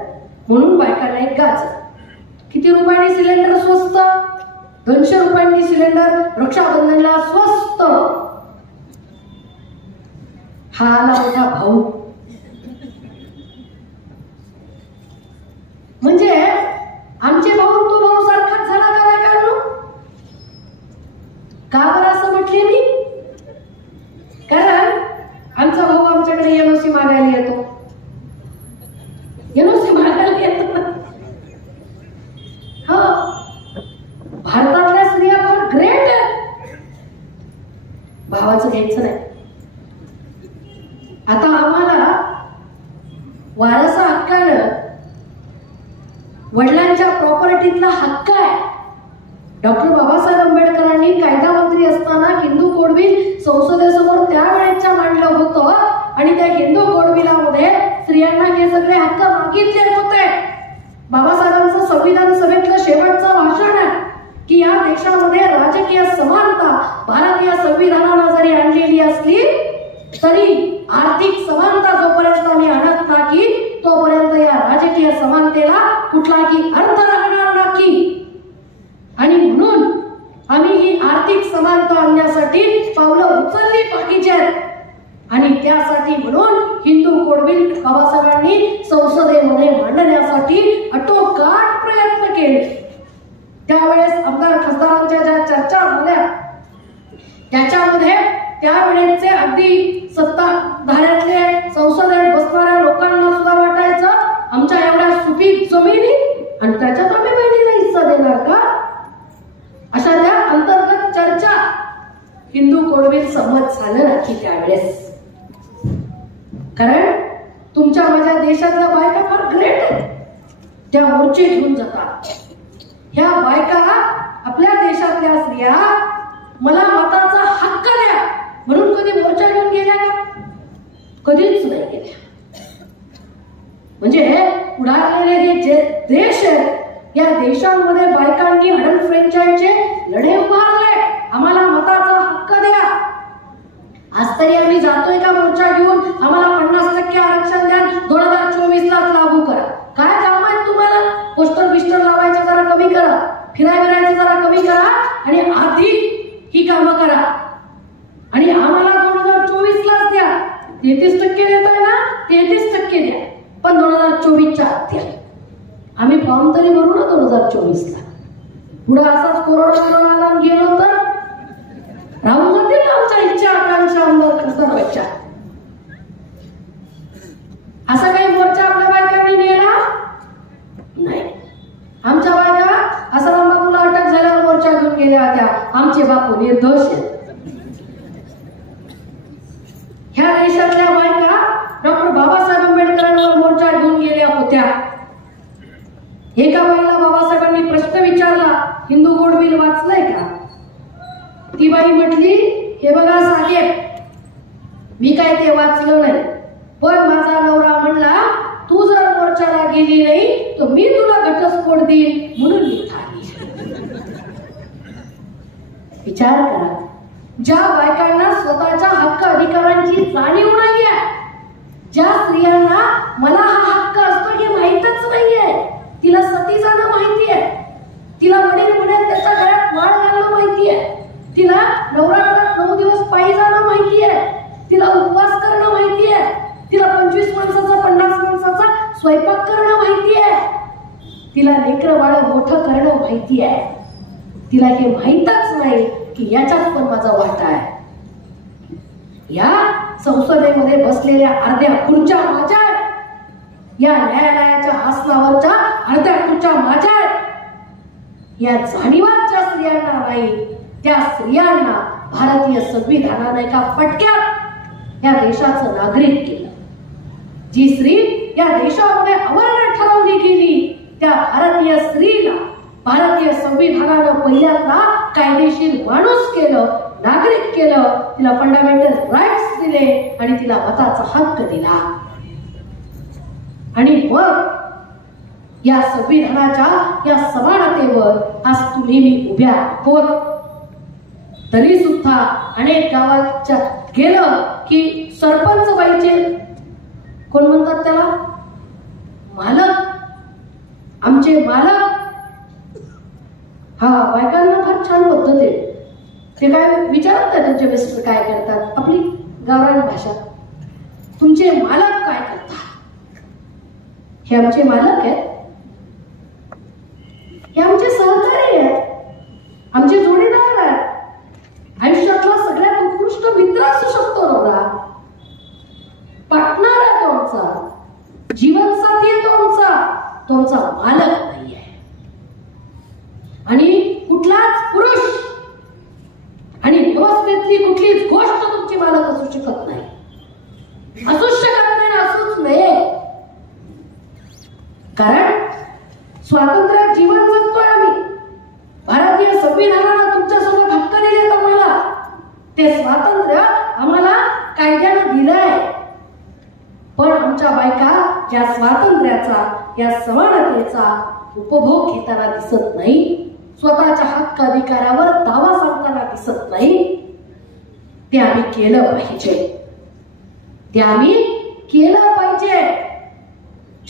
म्हणून बायकांना एक गाज. किती रुपयांनी सिलेंडर स्वस्त? 200 रुपयांनी सिलेंडर रक्षाबंधनला स्वस्त. हा आला मोठा भाऊ. म्हणजे आमचे भाऊ तो भाऊ सारखाच झाला का काय काढलो? का बरं असं म्हटले मी? कारण आमचा भाऊ आमच्याकडे एनओसी मागायला येतो. एनओसी मागायला येतो. हो, भारतातल्या स्त्रिया फार ग्रेट आहेत. भावाचं घ्यायचं नाही. आता आम्हाला वारसा हक्कानं वडिलांच्या प्रॉपर्टीतला हक्क आहे. डॉक्टर बाबासाहेब आंबेडकरांनी कायदा मंत्री असताना हिंदू कोड बिल संसदेसमोर त्यावेळेच्या मांडलं होतं आणि त्या हिंदू कोड बिलामध्ये स्त्रियांना हे सगळे हक्क मागितले होते. बाबासाहेबांचं संविधान सभेतलं शेवटचं भाषण आहे की या देशामध्ये राजकीय समानता भारतीय संविधानानं जरी आणलेली असली तरी आर्थिक समानता जोपर्यंत आम्ही आणत नाही तोपर्यंत या राजकीय समानतेला कुठलाही अर्थ राहणार नाही. आणि म्हणून आम्ही ही आर्थिक समानता आणण्यासाठी पावलं उचलली पाहिजेत. आणि त्यासाठी म्हणून हिंदू कोड बिल बाबासाहेबांनी संसदेमध्ये मांडण्यासाठी अटोकाट प्रयत्न केले. त्यावेळेस आमदार खासदारांच्या ज्या चर्चा झाल्या त्याच्यामध्ये त्यावेळेचे अगदी सत्ताधाऱ्यातले संसदेत बसणाऱ्या लोकांना सुद्धा वाटायचं आमच्या एवढ्या सुपीक जमिनी आणि त्याच्यात आम्ही बहिणीला हिस्सा देणार का? अशा त्या अंतर्गत चर्चा हिंदू कोड बिल संमत झालं नाही त्यावेळेस. कारण तुमच्या माझ्या देशातल्या बायका फार ग्रेट आहेत. त्या मोर्चे घेऊन जातात. ह्या बायका आपल्या देशातल्या स्त्रिया मला मताचा हक्क द्या म्हणून कधी मोर्चा घेऊन गेल्या का? कधीच नाही गेल्या. म्हणजे उडालेले हे जे देश आहेत या देशांमध्ये बायकांनी हडन फ्रँचाइजचे लढे उभारले. आम्हाला मताचा हक्क द्या. आज तरी आम्ही जातोय का मोर्चा घेऊन आम्हाला 50% आरक्षण द्या, 2024 ला लागू करा. काय काम आहे तुम्हाला? पोस्टर बिस्टर लावायचं जरा कमी करा, फिरायचं जरा कमी करा आणि आधी ही कामं करा. आणि आम्हाला 2024 लाच द्या. 33% देताय ना, 33% द्या, पण 2024च्या आत द्या. आम्ही फॉर्म तरी भरू ना 2024 ला. पुढे असाच कोरोना आला गेलो तर राहून जातील आमच्या इच्छा आकांक्षा आमदार खासदार व्हायच्या. असा काही मोर्चा आपल्या बायकांनी नेला नाही. आमच्या बायका आसाराम बापूला अटक झाल्यावर मोर्चा घेऊन गेल्या होत्या. आमचे बापू निर्दोष आहेत. ह्या देशातल्या बायका डॉक्टर बाबासाहेब आंबेडकरांवर मोर्चा घेऊन गेल्या होत्या. एका बाईला बाबासाहेबांनी प्रश्न विचारला, हिंदू कोड बिल वाचलंय का? ती बाई म्हटली, हे बघा साहेब, मी काय ते वाचलं नाही, पण माझा नवरा म्हणला तू जर मोर्चाला गेली नाही तर मी तुला घटस्फोट देईन म्हणून मी आली. विचार करा, ज्या बायकांना स्वतःच्या हक्क अधिकारांची जाणीव नाहीये, ज्या स्त्रियांना मला हा हक्क असतो हे माहीतच नाहीये, तिला सती जाणं माहितीये, तिला वडील म्हणत त्याच्या गळ्यात माळ घालणं माहितीये, तिला नवरात्रात 9 दिवस पायी जाणं माहितीये, तिला उपवास करणं माहितीये, तिला 25 माणसाचा 50 माणसाचा माहिती आहे, तिला हे माहीतच नाही की याच्यात पण माझा वाटा आहे. या संसदेमध्ये बसलेल्या अर्ध्या खुर्च्या माझ्या आहेत, या न्यायालयाच्या आसनावरच्या अर्ध्या खुर्च्या माझ्या आहेत. या जाणीवात ज्या स्त्रियांना नाही, त्या स्त्रियांना भारतीय संविधानाने एका फटक्यात या देशाचं नागरिक केलं. जी स्त्री या देशामध्ये अवर्ण ठरवली गेली, त्या भारतीय स्त्रीला भारतीय संविधानानं पहिल्यांदा कायदेशीर माणूस केलं, नागरिक केलं, तिला फंडामेंटल राईट्स दिले आणि तिला मताचा हक्क दिला. आणि मग या संविधानाच्या या समानतेवर आज तुम्ही मी उभ्या आहोत. तरी सुद्धा अनेक गावाच्या गेलं की सरपंच बाईचे कोण म्हणतात त्याला, मालक, आमचे मालक. हा, बायकांना फार छान पद्धत आहे. ते काय विचारत नाही त्यांचे मिस्टर काय करतात, आपली गावरान भाषा. तुमचे मालक काय करतात? हे आमचे मालक आहेत, हे आमचे सहकारी आहेत, आमचे जोडीदार आहेत, आयुष्यातला सगळ्यात उत्कृष्ट मित्र असू शकतो नवरा, पार्टनर आहे तो आमचा, जीवनसाथी आहे तो आमचा मालक नाही आहे. आणि कुठलाच पुरुष आणि व्यवस्थेतली कुठलीच गोष्ट तुमची मालक असू शकत नाही, असूच शकत नाही, असूच नये. कारण स्वातंत्र्यात जीवन जगतोय आम्ही. भारतीय संविधानानं तुमच्यासोबत हक्क दिले आम्हाला. ते स्वातंत्र्य आम्हाला कायद्यानं दिलंय. पण आमच्या बायका या स्वातंत्र्याचा, या समानतेचा उपभोग घेताना दिसत नाही, स्वतःच्या हक्क अधिकारावर दावा सांगताना दिसत नाही. ते आम्ही केलं पाहिजे, ते आम्ही केलं पाहिजे.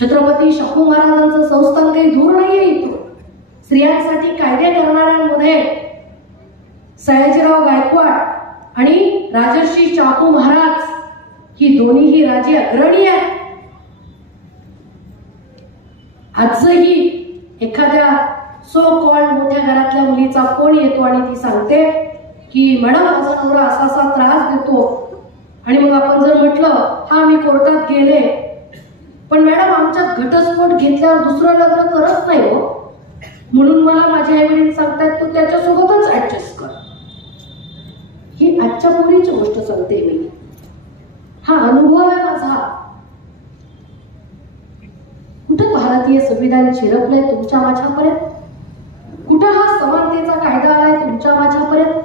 छत्रपती शाहू महाराजांचं संस्थान काही दूर नाहीये इथून. स्त्रियांसाठी कायदे करणाऱ्यांमध्ये सयाजीराव गायकवाड आणि राजर्षी शाहू महाराज ही दोन्हीही राजे अग्रणी आहेत. आजही एखाद्या सो कॉल्ड मोठ्या घरातल्या मुलीचा फोन येतो आणि ती सांगते की मॅडम माझा नवरा असा असा त्रास देतो. आणि मग आपण जर म्हटलं हा मी कोर्टात गेले, पण मॅडम आमच्यात घटस्फोट घेतल्यावर दुसरं लग्न करत नाही हो, म्हणून मला माझे आई वडील सांगतात तू त्याच्यासोबतच ऍडजस्ट कर. ही आजच्या मुलीची गोष्ट सांगते मी, हा अनुभव आहे माझा. कुठं भारतीय संविधान चिरपलंय तुमच्या माझ्यापर्यंत? कुठं हा समानतेचा कायदा आलाय तुमच्या माझ्यापर्यंत?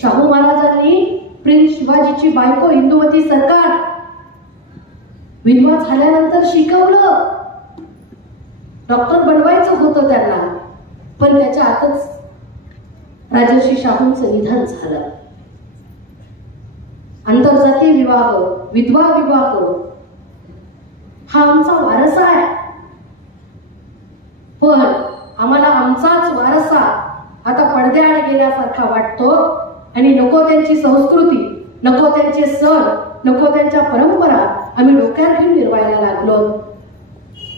शाहू महाराजांनी प्रिन्स शिवाजीची बायको इंदुमती सरकार विधवा झाल्यानंतर शिकवलं. डॉक्टर बनवायचं होतं त्यांना, पण त्याच्या आतच राजर्षी शाहूंचं निधन झालं. आंतरजातीय विवाह, विधवा विवाह हा आमचा वारसा आहे. पण आम्हाला आमचाच वारसा आता पडद्याआड गेल्यासारखा वाटतो आणि नको त्यांची संस्कृती, नको त्यांचे सण, नको त्यांच्या परंपरा आम्ही डोक्यात घेऊन निर्वाहायला लागलो.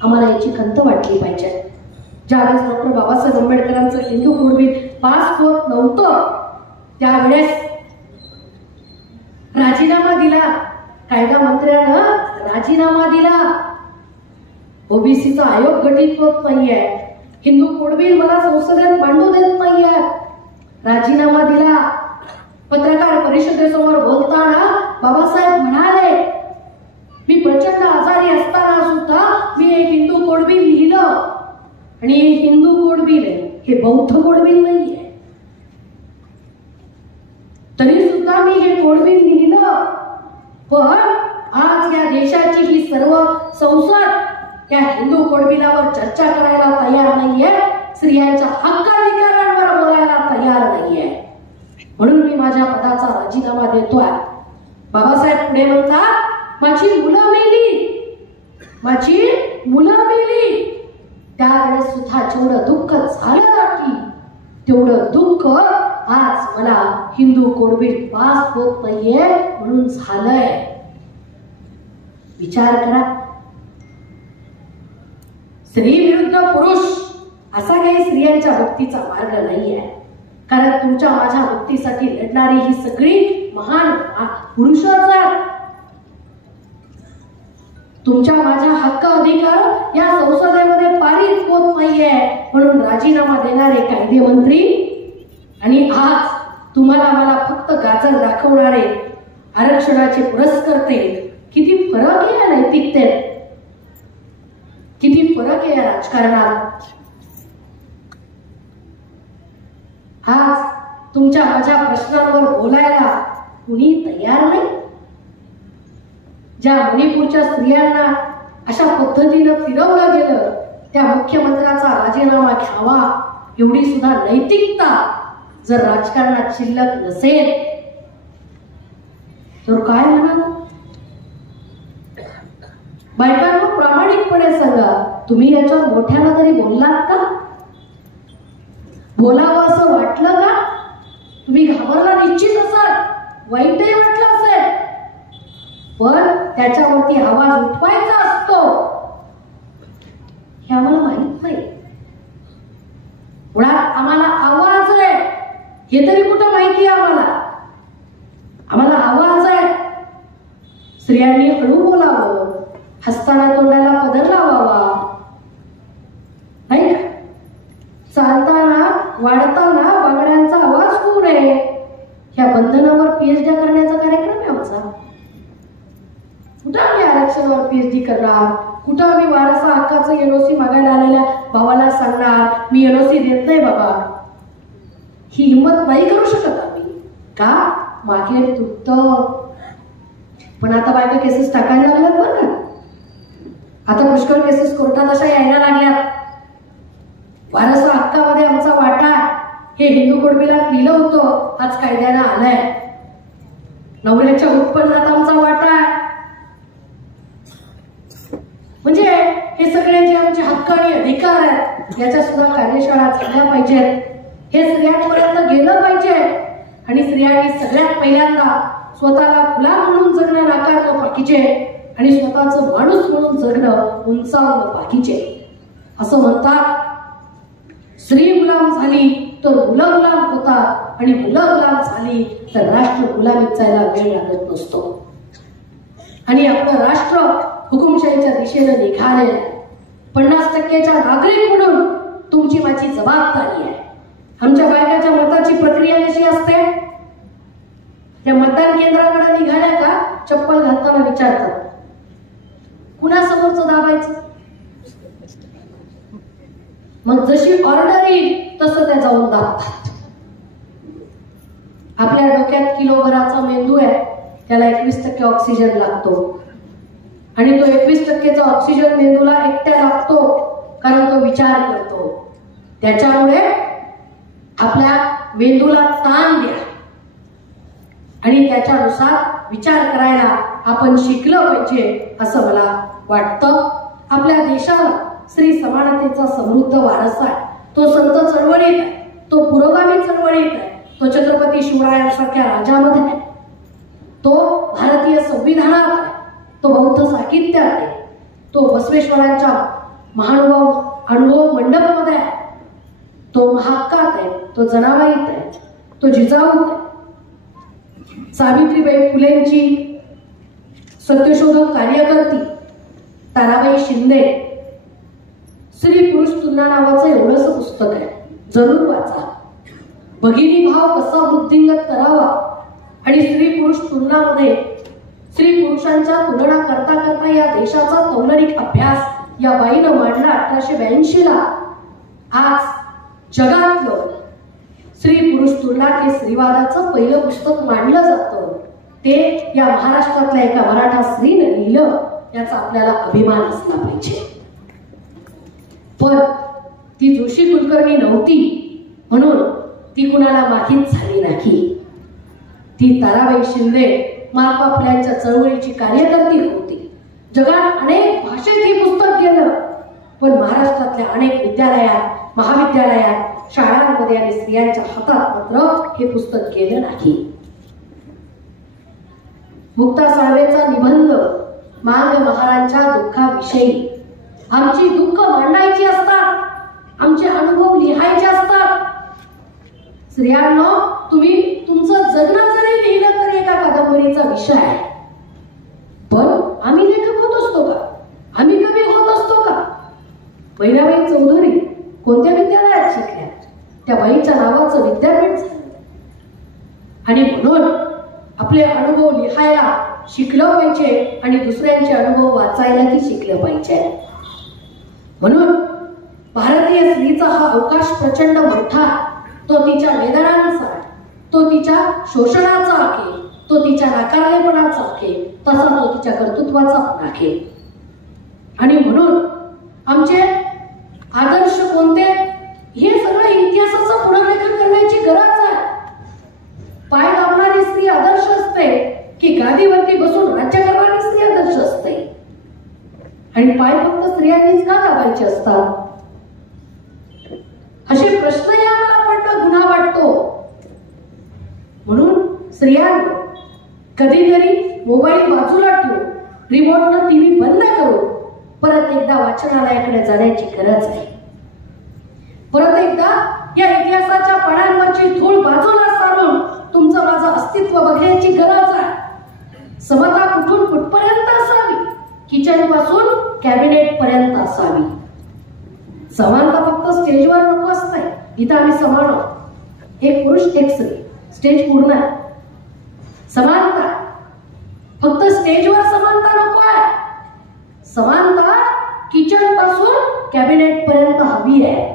आम्हाला याची खंत वाटली पाहिजे. ज्यावेळेस डॉक्टर बाबासाहेब आंबेडकरांचं हिंदू कुळबी पास होत नव्हतं त्यावेळेस राजीनामा दिला, कायदा मंत्र्यानं राजीनामा दिला. ओबीसीचा आयोग गठीत होत नाहीये, हिंदू कुळबी मला संसदेत मांडू देत नाहीये, राजीनामा दिला. पत्रकार परिषदेसमोर बोलताना बाबासाहेब म्हणाले मी प्रचंड आजारी असताना सुद्धा मी एक हिंदू कोडबिल लिहिलं. आणि हिंदू कोडबिल आहे, हे बौद्ध कोडबिल नाहीये. तरी सुद्धा मी हे कोडबिल लिहिलं. पण आज या देशाची ही सर्व संसद या हिंदू कोडबिलावर चर्चा करायला तयार नाहीये, स्त्रियांच्या हक्काधिकारांवर बोलायला तयार नाहीये. म्हणून मी माझ्या पदाचा राजीनामा देतोय. बाबासाहेब पुढे म्हणतात माझी मुलं मेली, माझी मुलं मेली. त्यावेळेस सुद्धा जेवढं दुःख झालं ना की तेवढं दुःख आज मला हिंदू कोडबिल पास होत नाहीये म्हणून झालंय. विचार करा, स्त्री विरुद्ध पुरुष असा काही स्त्रियांच्या मुक्तीचा मार्ग नाही आहे. कारण तुमच्या माझ्या मुक्तीसाठी लढणारी ही सगळी महान पुरुषच आहेत. तुमच्या माझ्या हक्क अधिकार या संसदेमध्ये पारित होत नाहीये म्हणून राजीनामा देणारे कायदेमंत्री आणि आज तुम्हाला मला फक्त गाजर दाखवणारे आरक्षणाचे पुरस्कर्ते, किती फरक आहे या नैतिकतेत, किती फरक आहे या राजकारणात. आज तुमच्या माझ्या प्रश्नांवर बोलायला कुणी तयार नाही. ज्या मणिपूरच्या स्त्रियांना अशा पद्धतीनं फिरवलं गेलं त्या मुख्यमंत्र्याचा राजीनामा घ्यावा एवढी सुद्धा नैतिकता जर राजकारणात शिल्लक नसेल तर काय म्हणाल. बायकांना प्रामाणिकपणे सांगा, तुम्ही याच्यावर मोठ्याला तरी बोललात का? बोलावं असं वाटलं का? तुम्ही घाबरला निश्चित असाल, वाईटही वाटलं असेल, पण त्याच्यावरती आवाज उठवायचा असतो हे आम्हाला माहित नाही. मुळात आम्हाला आवाज आहे हे तरी कुठं माहिती आहे आम्हाला आवाज आहे. स्त्रियांनी हळू बोलावं, हसताना तोंडाला पदर लावावा, नाही का? चालताना वाढताना बांगड्यांचा आवाज होऊ नये. ह्या बंधनावर पीएचडी करण्याचा कार्यक्रम आहे आमचा. कुठं आम्ही आरक्षणावर पीएचडी करणार, कुठं आम्ही वारसा हक्काचं एनओसी मागायला आलेल्या भावाला सांगणार मी एनओसी देत नाही बाबा. ही हिंमत नाही करू शकत आम्ही. का? मागे तुटत. पण आता बायका केसेस टाकायला लागल्यात बरं का. आता पुष्कळ केसेस कोर्टात अशा यायला लागल्यात. वारसा हक्कामध्ये आमचा वाटा हे हिंदू कुणबीला लिहिलं होतं, आज कायद्यानं आलंय. नवऱ्याच्या उत्पन्नात आमचा वाटा आहे. म्हणजे हे सगळे जे आमचे हक्क आणि अधिकार आहेत याच्या सुद्धा कार्यशाळा झाल्या पाहिजेत. हे स्त्रियांपर्यंत गेलं पाहिजे आणि स्त्रियांनी सगळ्यात पहिल्यांदा स्वतःला गुलाम म्हणून जगणं नाकारणं पाहिजे आणि स्वतःचं माणूस म्हणून जगणं उंचावणं पाहिजे. असं म्हणतात, स्त्री गुलाम झाली तर मुलं गुलाम होतात आणि मुलं गुलाम झाली तर राष्ट्र गुलामीत जायला वेळ लागत नसतो. आणि आपलं राष्ट्र हुकुमशाहीच्या दिशेनं निघालेलं आहे. 50% नागरिक म्हणून तुमची माझी जबाबदारी आहे. आमच्या बायकाच्या मताची प्रक्रिया कशी असते? त्या मतदान केंद्राकडे निघाल्या का चप्पल घालताना विचारतात कुणासमोरचं दाबायचं. मग जशी ऑर्डर येईल तसं त्या जाऊन दाबतात. आपल्या डोक्यात किलोभराचा मेंदू आहे, त्याला 21% ऑक्सिजन लागतो आणि तो 21%चा ऑक्सिजन मेंदूला एकट्या लागतो कारण तो विचार करतो. त्याच्यामुळे आपल्या मेंदूला ताण द्या आणि त्याच्यानुसार विचार करायला आपण शिकलं पाहिजे असं मला वाटतं. आपल्या देशाला स्त्री समानतेचा समृद्ध वारसा आहे. तो संत चळवळीत आहे, तो पुरोगामी चळवळीत आहे, तो छत्रपती शिवरायांसारख्या राजामध्ये आहे, तो भारतीय संविधानात आहे, तो बौद्ध साहित्यात आहे, तो बसवेश्वरांच्या महानुभाव अनुभव मंडपामध्ये आहे, तो महाकात आहे, तो जनाबाईत आहे, तो जिजाऊत आहे. सावित्रीबाई फुलेंची सत्यशोधक कार्यकर्ती ताराबाई शिंदे स्त्री पुरुष तुलना नावाचं एवढंच पुस्तक आहे, जरूर वाचा. भगिनी भाव कसा वृद्धिंगत करावा आणि स्त्री पुरुष तुलनामध्ये स्त्री पुरुषांच्या तुलना करता करता या देशाचा तौलनिक अभ्यास या बाईनं मांडला 1882 ला. आज जगातलं स्त्री पुरुष तुलना हे स्त्रीवादाचं पहिलं पुस्तक मांडलं जातं. ते या महाराष्ट्रातल्या एका मराठा स्त्रीने लिहिलं, याचा आपल्याला अभिमान असला पाहिजे. पण ती जोशी कुलकर्णी नव्हती म्हणून ती कुणाला माहीत झाली नाही. ती ताराबाई शिंदे महात्मा फुल्यांच्या चळवळीची कार्यकर्ती होती. जगात अनेक भाषेत हे पुस्तक गेलं, पण महाराष्ट्रातल्या अनेक विद्यालयात, महाविद्यालयात, शाळांमध्ये आणि स्त्रियांच्या हातात मात्र हे पुस्तक गेलं नाही. मुक्ता साळवेचा निबंध मांग महारांच्या दुःखाविषयी, आमची दुःख मांडायची असतात आमचे अनुभव लिहायचे असतात. स्त्रियांनो, तुम्ही तुमचं जगणं जरी लिहिलं तरी एका कादंबरीचा विषय आहे. पण आम्ही लेखक होत असतो का? आम्ही कवी होत असतो का? बहिणाबाई चौधरी कोणत्या विद्यालयात शिकल्या? त्या बाईच्या नावाचं विद्यापीठ झालं. आणि म्हणून आपले अनुभव लिहायला शिकलं पाहिजे आणि दुसऱ्यांचे अनुभव वाचायलाही शिकलं पाहिजे. म्हणून भारतीय स्त्रीचा हा अवकाश प्रचंड मोठा. तो तिच्या वेदनांचा, तो तिच्या शोषणाचा आहे, तो तिच्या नाकारलेपणाचा आहे, तसा तो तिच्या कर्तृत्वाचा पण आहे. आणि म्हणून आमचे आदर्श कोणते, हे सगळं इतिहासाचं पुनर्लेखन करण्याची गरज आहे. पाय दाबणारी स्त्री आदर्श असते की गादीवरती बसून राज्य करणारी स्त्री आदर्श असते? आणि पाय फक्त स्त्रियांनीच का दाबायचे असतात? असे प्रश्नही आम्हाला पडणं गुन्हा वाटतो. म्हणून स्त्रियांनी कधीतरी मोबाईल बाजूला ठेवून, रिमोटनं टीव्ही बंद करून परत एकदा वाचनालयाकडे जाण्याची गरज आहे. परत एकदा या इतिहासाच्या पानांवरची धूळ बाजूला सारून तुमचं माझं अस्तित्व बघण्याची गरज आहे. समता कुठून कुठपर्यंत असावी? किचन पासून कॅबिनेट पर्यंत असावी. समानता फक्त स्टेजवर नको असते. इथं आम्ही समान आहोत, एक पुरुष एक स्त्री, स्टेज पूर्ण आहे. समानता फक्त स्टेजवर समानता नको आहे. समानता किचन पासून कॅबिनेट पर्यंत हवी आहे.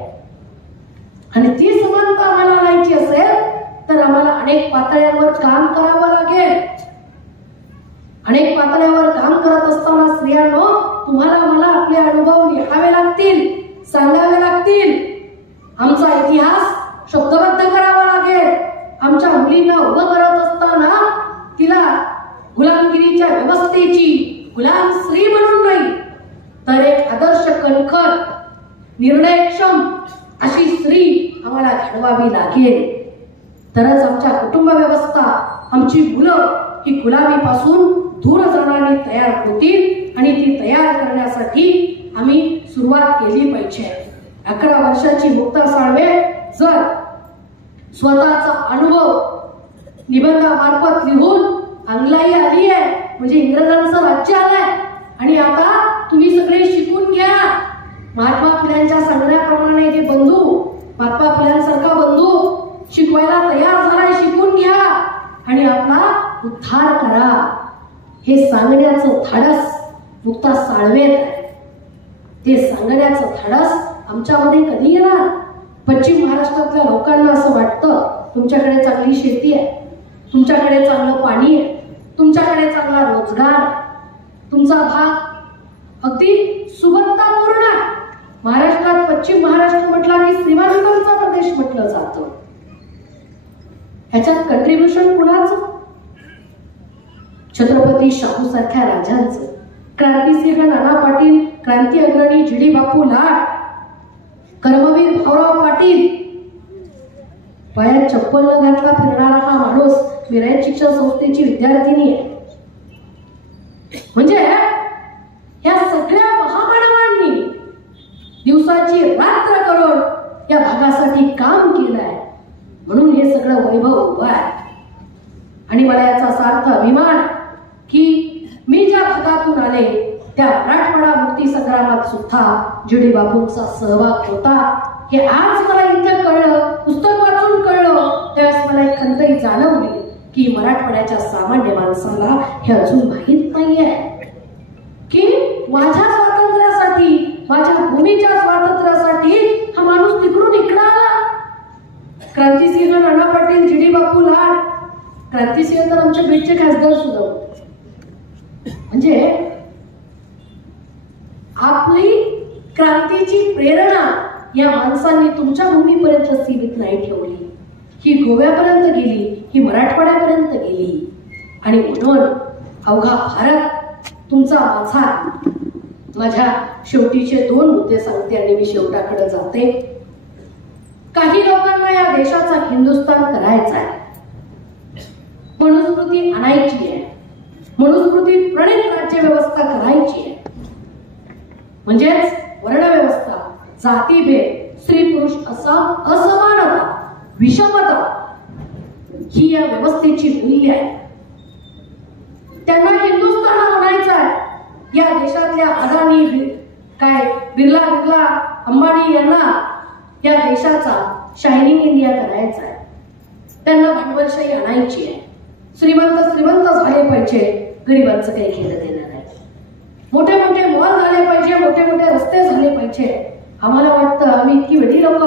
आणि ती समानता आम्हाला आणायची असेल तर आम्हाला अनेक पातळ्यांवर काम करावं लागेल. अनेक पातळ्यावर काम करत असताना स्त्रियांनो, तुम्हाला मला आपले अनुभव लिहावे लागतील, सांगावे लागतील. आमचा इतिहास शब्दबद्ध करावा लागेल. आमच्या मुलींना उभं करत असताना तिला गुलामगिरीच्या व्यवस्थेची गुलाम स्त्री म्हणून नाही, तर एक आदर्श कणखर, निर्णयक्षम अशी स्त्री आम्हाला घडवावी लागेल. तरच आमच्या कुटुंब व्यवस्था, आमची मुलं ही गुलामीपासून दूर जाणारी तयार होतील. आणि ती तयार करण्यासाठी आम्ही सुरुवात केली पाहिजे. 11 वर्षाची मुक्ता साळवे जर स्वतःचा अनुभव निबंधामार्फत लिहून अंगलाई आली आहे, म्हणजे इंग्रजांचं राज्य आलंय आणि आता तुम्ही सगळे शिकून घ्या. महात्मा फुल्यांच्या सांगण्याप्रमाणे हे बंधू, महात्मा फुल्यांसारखा बंधू शिकवायला तयार झालाय, शिकून घ्या आणि आपला उद्धार करा. हे सांगण्याचं धाडस मुक्ता साळवेत आहे. ते सांगण्याचं धाडस आमच्यामध्ये कधी येणार? पश्चिम महाराष्ट्रातल्या लोकांना असं वाटतं तुमच्याकडे चांगली शेती आहे, तुमच्याकडे चांगलं पाणी आहे, तुमच्याकडे चांगला रोजगार, तुमचा भाग अगदी सुबत्तापूर्ण आहे. महाराष्ट्रात पश्चिम महाराष्ट्र म्हटला की श्रीमंतांचा प्रदेश म्हटलं जातं. ह्याच्यात कंट्रीब्युशन कुणाचं? छत्रपती शाहू सारख्या राजांचं, क्रांतिसिंह नाना पाटील, क्रांती अग्रणी जी डी बापू लाड, कर्मवीर भाऊराव पाटील. पायात चप्पल न घातला फिरणारा हा माणूस विरायत शिक्षण संस्थेची विद्यार्थिनी आहे. म्हणजे या सगळ्या महामानवांनी दिवसाची रात्र करून या भागासाठी काम केलंय. म्हणून हे सगळं वैभव उभं आहे. आणि मला याचा सार्थ अभिमान की मी ज्या भागातून आले त्या मराठवाडा मुक्ती संग्रामात सुद्धा जी डी बापूंचा सहभाग होता. हे आज मला इथं कळलं, पुस्तक वाचून कळलं, त्यावेळेस मला एक खंतही जाणवली की मराठवाड्याच्या सामान्य माणसाला हे अजून माहीत नाहीये की माझ्या स्वातंत्र्यासाठी, माझ्या भूमीच्या स्वातंत्र्यासाठी हा माणूस तिकडून इकडं आला. क्रांतिसिंह नाना पाटील, जी डी बापू लाड, क्रांतिसिंह तर आमच्या बीडचे खासदार सुद्धा होते. म्हणजे आपली क्रांतीची प्रेरणा या माणसांनी तुमच्या भूमीपर्यंत सीमित नाही ठेवली. ही गोव्यापर्यंत गेली, ही मराठवाड्यापर्यंत गेली. आणि म्हणून अवघा भारत तुमचा माझ्या शेवटीचे 2 मुद्दे सांगते आणि मी शेवटाकडे जाते. काही लोकांना या देशाचा हिंदुस्थान करायचा आहे, मनुस्मृती आणायची आहे, मनुस्मृती प्रणित राज्य व्यवस्था करायची आहे. म्हणजेच वर्णव्यवस्था, जातीभेद, स्त्री पुरुष असमानता, विषमता ही या व्यवस्थेची मूल्य आहे. त्यांना हिंदुस्थान म्हणायचं आहे. या देशातल्या अदानी, बिर्ला अंबानी यांना या देशाचा शायनिंग इंडिया करायचा आहे. त्यांना भांडवलशाही आणायची आहे. श्रीमंत झाले पाहिजे, गरिबांचं काही केलं देणार नाही. मोठे मोठे मॉल झाले पाहिजे, मोठे मोठे रस्ते झाले पाहिजे. आम्हाला वाटतं आम्ही इतकी वेळी लोक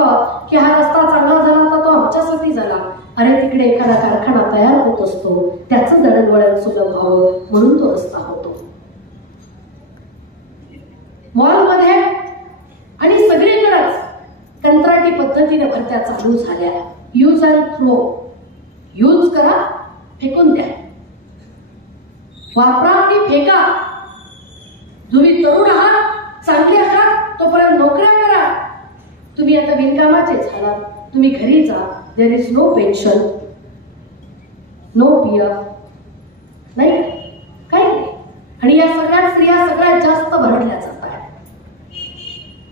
की हा रस्ता चांगला झाला तर तो आमच्यासाठी झाला. अरे तिकडे एखादा कारखाना तयार होत असतो, त्याचं दळणवळण सुलभ व्हावं म्हणून तो रस्ता होतो. मॉलमध्ये आणि सगळीकडेच कंत्राटी पद्धतीने भरत्या चालू झाल्या. यूज अँड थ्रो, यूज करा, फेकून द्या, वापरा आणि फेका. तुम्ही तरुण आहात, चांगले आहात, तोपर्यंत नोकऱ्या करा. तुम्ही आता बिनकामाचे झालात, तुम्ही घरी जा. There is no pension, no PF, नाही काही नाही. आणि या सगळ्या स्त्रिया सगळ्यात जास्त भरडल्या जात आहेत.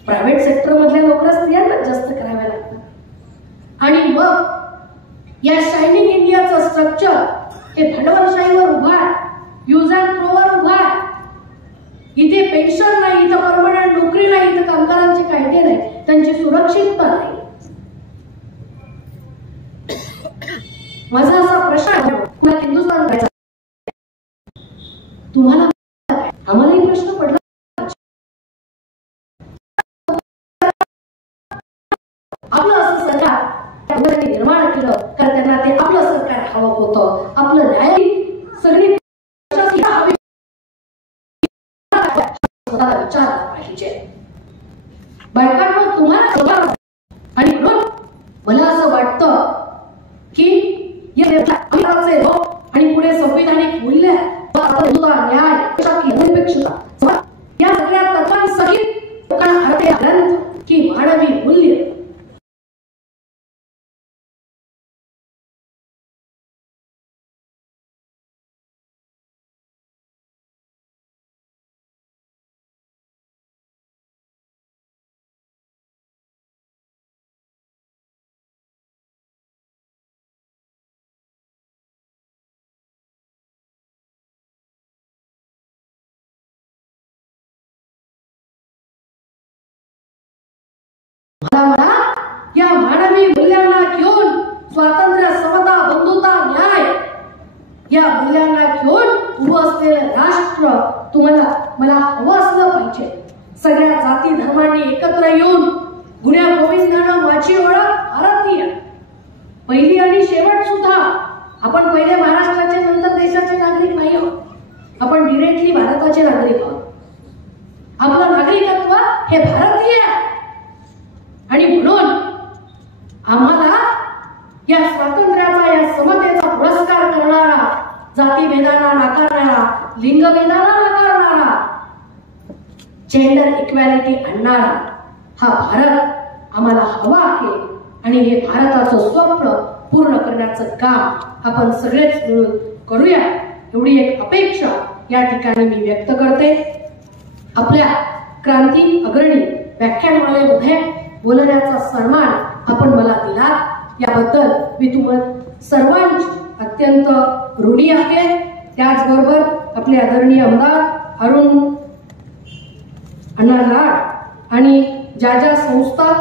प्रायव्हेट सेक्टर मधल्या नोकऱ्या स्त्रियांना जास्त कराव्या लागतात. आणि मग या शायनिंग इंडियाचं स्ट्रक्चर हे भांडवलशाहीवर उभा आहे, यूज अँड थ्रोवर उभा आहे. इथे पेन्शन नाही, इथं परमनंट नोकरी नाही, इथं कामगारांचे कायदे नाही, त्यांची सुरक्षितता नाही. माझा असा प्रश्न आहे, तुला हिंदुस्थान जायचं, तुम्हाला आम्हालाही प्रश्न पडला. आपलं असं सरकार निर्माण केलं कारण त्यांना ते आपलं सरकार हवं होतं. आपलं न्याय सगळी विचार पाहिजे. बायकांना तुम्हाला आणि म्हणून मला असं वाटतं की आणि पुढे संविधानिक मूल्य, न्याय, निरपेक्षता या सगळ्या तत्वांसहित ग्रंथ की मानवी मूल्य या मानवी मूल्यांना घेऊन स्वातंत्र्य, समता, बंधुता, न्याय या मूल्यांना घेऊन उभं असलेलं राष्ट्र तुम्हाला मला हवं असलं पाहिजे. सगळ्या जाती धर्मांनी एकत्र येऊन गुण्या गोविंदानं माझी ओळख भारतीय, पहिली आणि शेवट सुद्धा. आपण पहिले महाराष्ट्राचे नंतर देशाचे नागरिक नाही आहोत, आपण डिरेक्टली भारताचे नागरिक आहोत. आपलं नागरिकत्व हे भारतीय आहे. आणि म्हणून आम्हाला या स्वातंत्र्याचा, या समतेचा पुरस्कार करणारा, जातीभेदाला नाकारणारा, लिंगभेदाला नाकारणारा, जेंडर इक्वॅलिटी आणणारा हा भारत आम्हाला हवा आहे. आणि हे भारताचं स्वप्न पूर्ण करण्याचं काम आपण सगळेच मिळून करूया, एवढी एक अपेक्षा या ठिकाणी मी व्यक्त करते. आपल्या क्रांती अग्रणी व्याख्यानमालेमध्ये बोलण्याचा सन्मान आपण मला दिला, याबद्दल मी तुम्हा सर्वांची अत्यंत ऋणी आहे. त्याचबरोबर आपले आदरणीय आमदार अरुण अण्णा लाड आणि ज्या संस्था,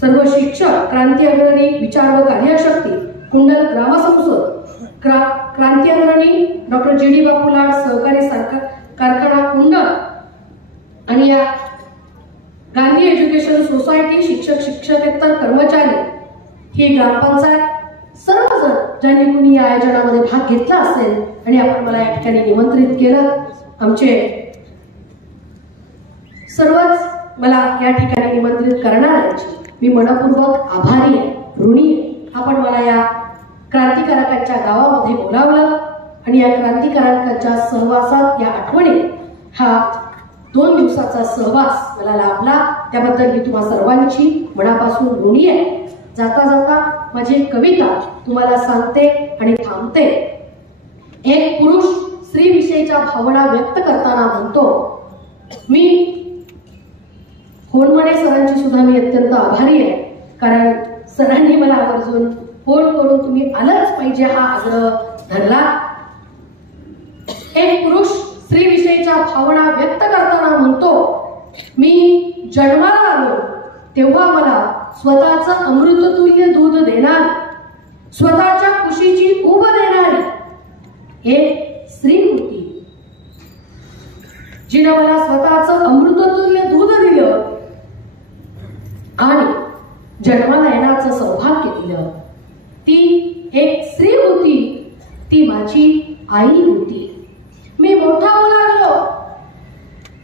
सर्व शिक्षक, क्रांती अग्रणी विचार व कार्यशक्ती, कुंडल ग्रामसंसद, क्रांती अग्रणी डॉक्टर जी.डी. बापू लाड सहकारी कारखाना कुंडल आणि या गांधी एज्युकेशन सोसायटी, शिक्षकेतर कर्मचारी, ही ग्रामपंचायत, सर्वजण ज्यांनी कुणी या आयोजनामध्ये भाग घेतला असेल आणि आपण मला या ठिकाणी निमंत्रित केलं, आमचे सर्वच मला या ठिकाणी निमंत्रित करणाऱ्यांची मी मनपूर्वक आभारी आहे, ऋणी आहे. आपण मला या क्रांतिकारकांच्या गावामध्ये बोलावलं आणि या क्रांतिकारकांच्या सहवासात, या आठवणी, हा 2 दिवसाचा सहवास मला लाभला, त्याबद्दल मी तुम्हा सर्वांची मनापासून ऋणी आहे. जाता जाता माझी एक कविता तुम्हाला सांगते आणि थांबते. एक पुरुष स्त्रीविषयीच्या भावना व्यक्त करताना म्हणतो, मी होनमने सरांची सुद्धा मी अत्यंत आभारी आहे, कारण सरांनी मला आवर्जून फोन करून तुम्ही आलंच पाहिजे हा आग्रह धरला. एक पुरुष स्त्री विषयीच्या भावना व्यक्त करताना म्हणतो, मी जन्माला आलो तेव्हा मला स्वतःचं अमृततुल्य दूध देणारी, स्वतःच्या खुशीची उब देणारी एक स्त्री होती, जिने मला स्वतःचं अमृततुल्य दूध दिलं आणि जन्माला येण्याचं सौभाग्य दिलं. ती एक स्त्री होती, ती माझी आई होती. मी मोठा होऊ लागलो,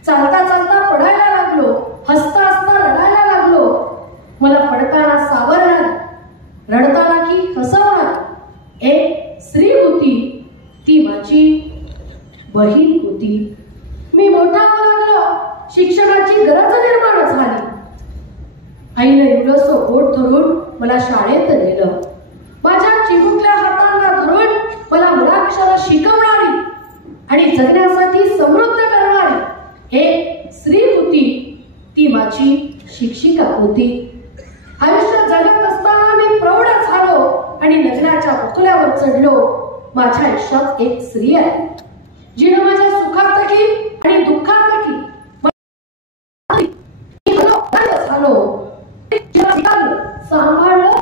चालता चालता पडायला लागलो, हसता हसता रडायला लागलो. मला पडताना सावरणार, रडताना की हसवणार एक स्त्री होती, ती माझी बहीण होती. मी मोठा होऊ लागलो, शिक्षणाची गरज निर्माण झाली. आईने एवढंसं बोट धरून मला शाळेत नेलं. माझ्या चिमुकल्या हातांना धरून मला मुळाक्षर शिकवणारी आणि जगण्यासाठी समृद्ध करणारी एक स्त्री होती, ती माझी शिक्षिका होती. आयुष्य जगत असताना मी प्रौढ झालो आणि लग्नाच्या बुकल्यावर चढलो. माझ्या आयुष्यात एक स्त्री आहे, जिने माझ्या सुखातही आणि दुःखातही झालो, सांभाळलं,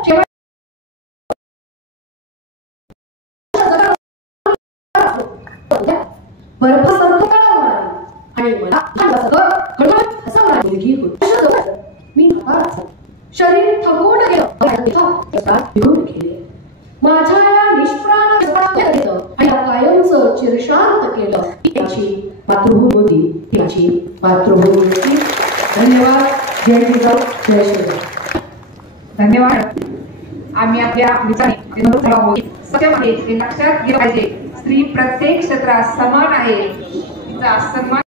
बर्फ आणि मला मी शरीर थकून गेले. माझ्या या निष्प्राण आणि कायमचं चिरशांत केलं. त्याची मातृभूमी होती, त्याची मातृभूमी होती. धन्यवाद. जय जिजाऊ, जय श्रीराम. धन्यवाद. आम्ही आपल्या विचाराने सत्यम आहे हे लक्षात घेतले पाहिजे. स्त्री प्रत्येक क्षेत्रात समान आहे, तिचा सन्मान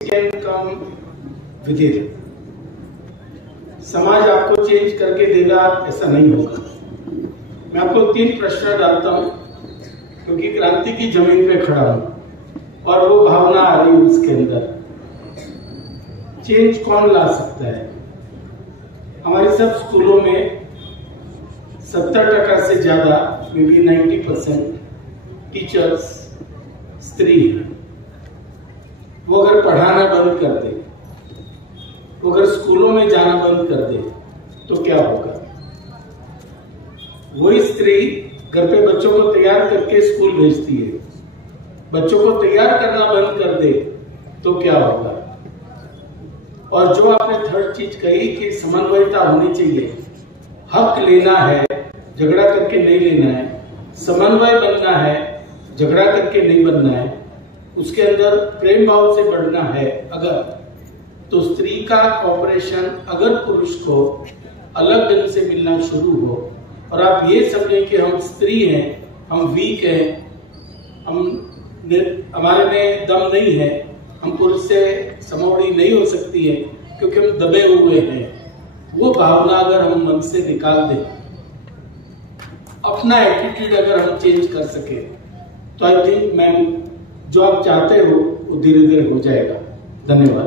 can come with it. समाज आपको चेंज करके देगा ऐसा नहीं होगा. मैं आपको 3 प्रश्न डालता हूं क्योंकि क्रांति की जमीन पे खड़ा हूं और वो भावना आ रही है उसके अंदर. चेंज कौन ला सकता है? हमारे सब स्कूलों में 70% से ज्यादा, मे बी 90% टीचर्स स्त्री है. वो अगर पढ़ाना बंद कर दे, वो अगर स्कूलों में जाना बंद कर दे तो क्या होगा? वही स्त्री घर पे बच्चों को तैयार करके स्कूल भेजती है, बच्चों को तैयार करना बंद कर दे तो क्या होगा? और जो आपने थर्ड चीज कही कि समन्वयता होनी चाहिए, हक लेना है, झगड़ा करके नहीं लेना है, समन्वय बनना है, झगड़ा करके नहीं बनना है, उसके अंदर प्रेम भाव से बढ़ना है अगर, तो स्त्री का ऑपरेशन अगर पुरुष को अलग ढंग से मिलना शुरू हो और आप ये समझें कि हम स्त्री हैं, हम वीक हैं, हमारे में दम नहीं है, हम पुरुष से समौड़ी नहीं हो सकती है क्योंकि हम दबे हुए हैं, वो भावना अगर हम मन से निकाल दें, अपना एटीट्यूड अगर हम चेंज कर सके तो आई थिंक मैम जो आप चाहते हो वो धीरे धीरे हो जाएगा. धन्यवाद.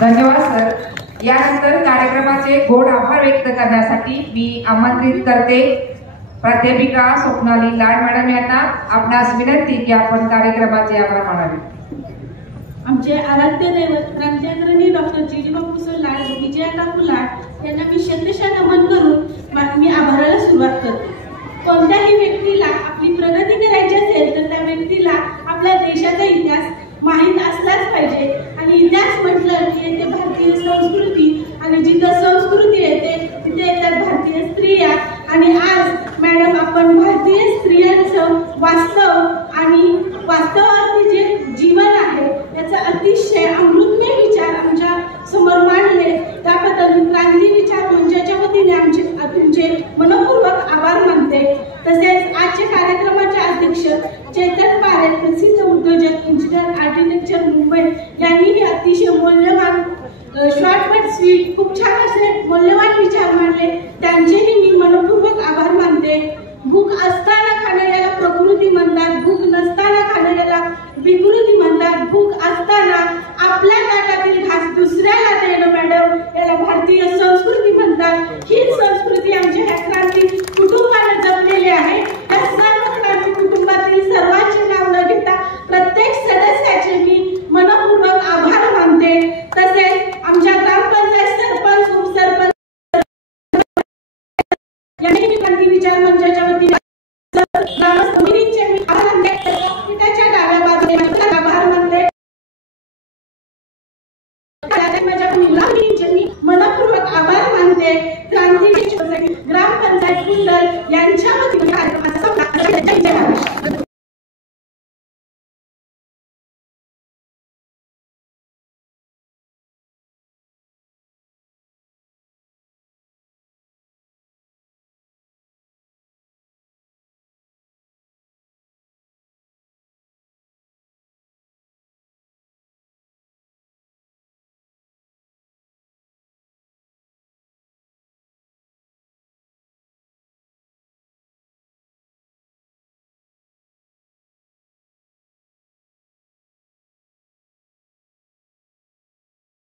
धन्यवाद सर. यानंतर कार्यक्रमाचे गोड आभार व्यक्त करण्यासाठी मी आमंत्रित करते प्राध्यापिका स्वप्नाली लाड मॅडम यांना. आपणास विनंती की आपण कार्यक्रमाचे आभार मानावे. आमचे आराध्य दैवत क्रांतिअग्रणी डॉक्टर जिजीबापू सर लाड, विजयाकाकू लाड यांना मी शतशः नमन करून मी आभाराला सुरुवात करते. कोणत्याही व्यक्तीला आपली प्रगती करायची असेल तर त्या व्यक्ती व्यक्तीला आपल्या देशाचा इतिहास माहीत असलाच पाहिजे. आणि इतिहास म्हटलं की येते भारतीय संस्कृती, आणि जिथं संस्कृती येते तिथे येतात भारतीय स्त्रिया. आणि आज मॅडम आपण भारतीय स्त्रियांचं वास्तवातील जे जीवन आहे त्याचा अतिशय अमृतमय विचार आमच्या समोर मांडले. त्याबद्दल क्रांती विचार मंचाच्या वतीने तुमचे मनपूर्वक आभार मानते. तसेच आजच्या कार्यक्रमाचे अध्यक्ष चैतन्य पारेख, प्रसिद्ध उद्योजक, इंजिनियर, आर्किटेक्चर, मुंबई यांनीही अतिशय मौल्यवान शॉर्ट बट स्वीट खूप छान असे मौल्यवान विचार मांडले. त्यांचेही मी मनपूर्वक आभार मानते. भूक असताना खाण्याला प्रकृती म्हणतात, भूक नसताना खाण्याला विकृती म्हणतात. भूक असताना आपल्या ताटातील घास दुसऱ्याला देणं मॅडम याला भारतीय संस्कृती म्हणतात. ही संस्कृती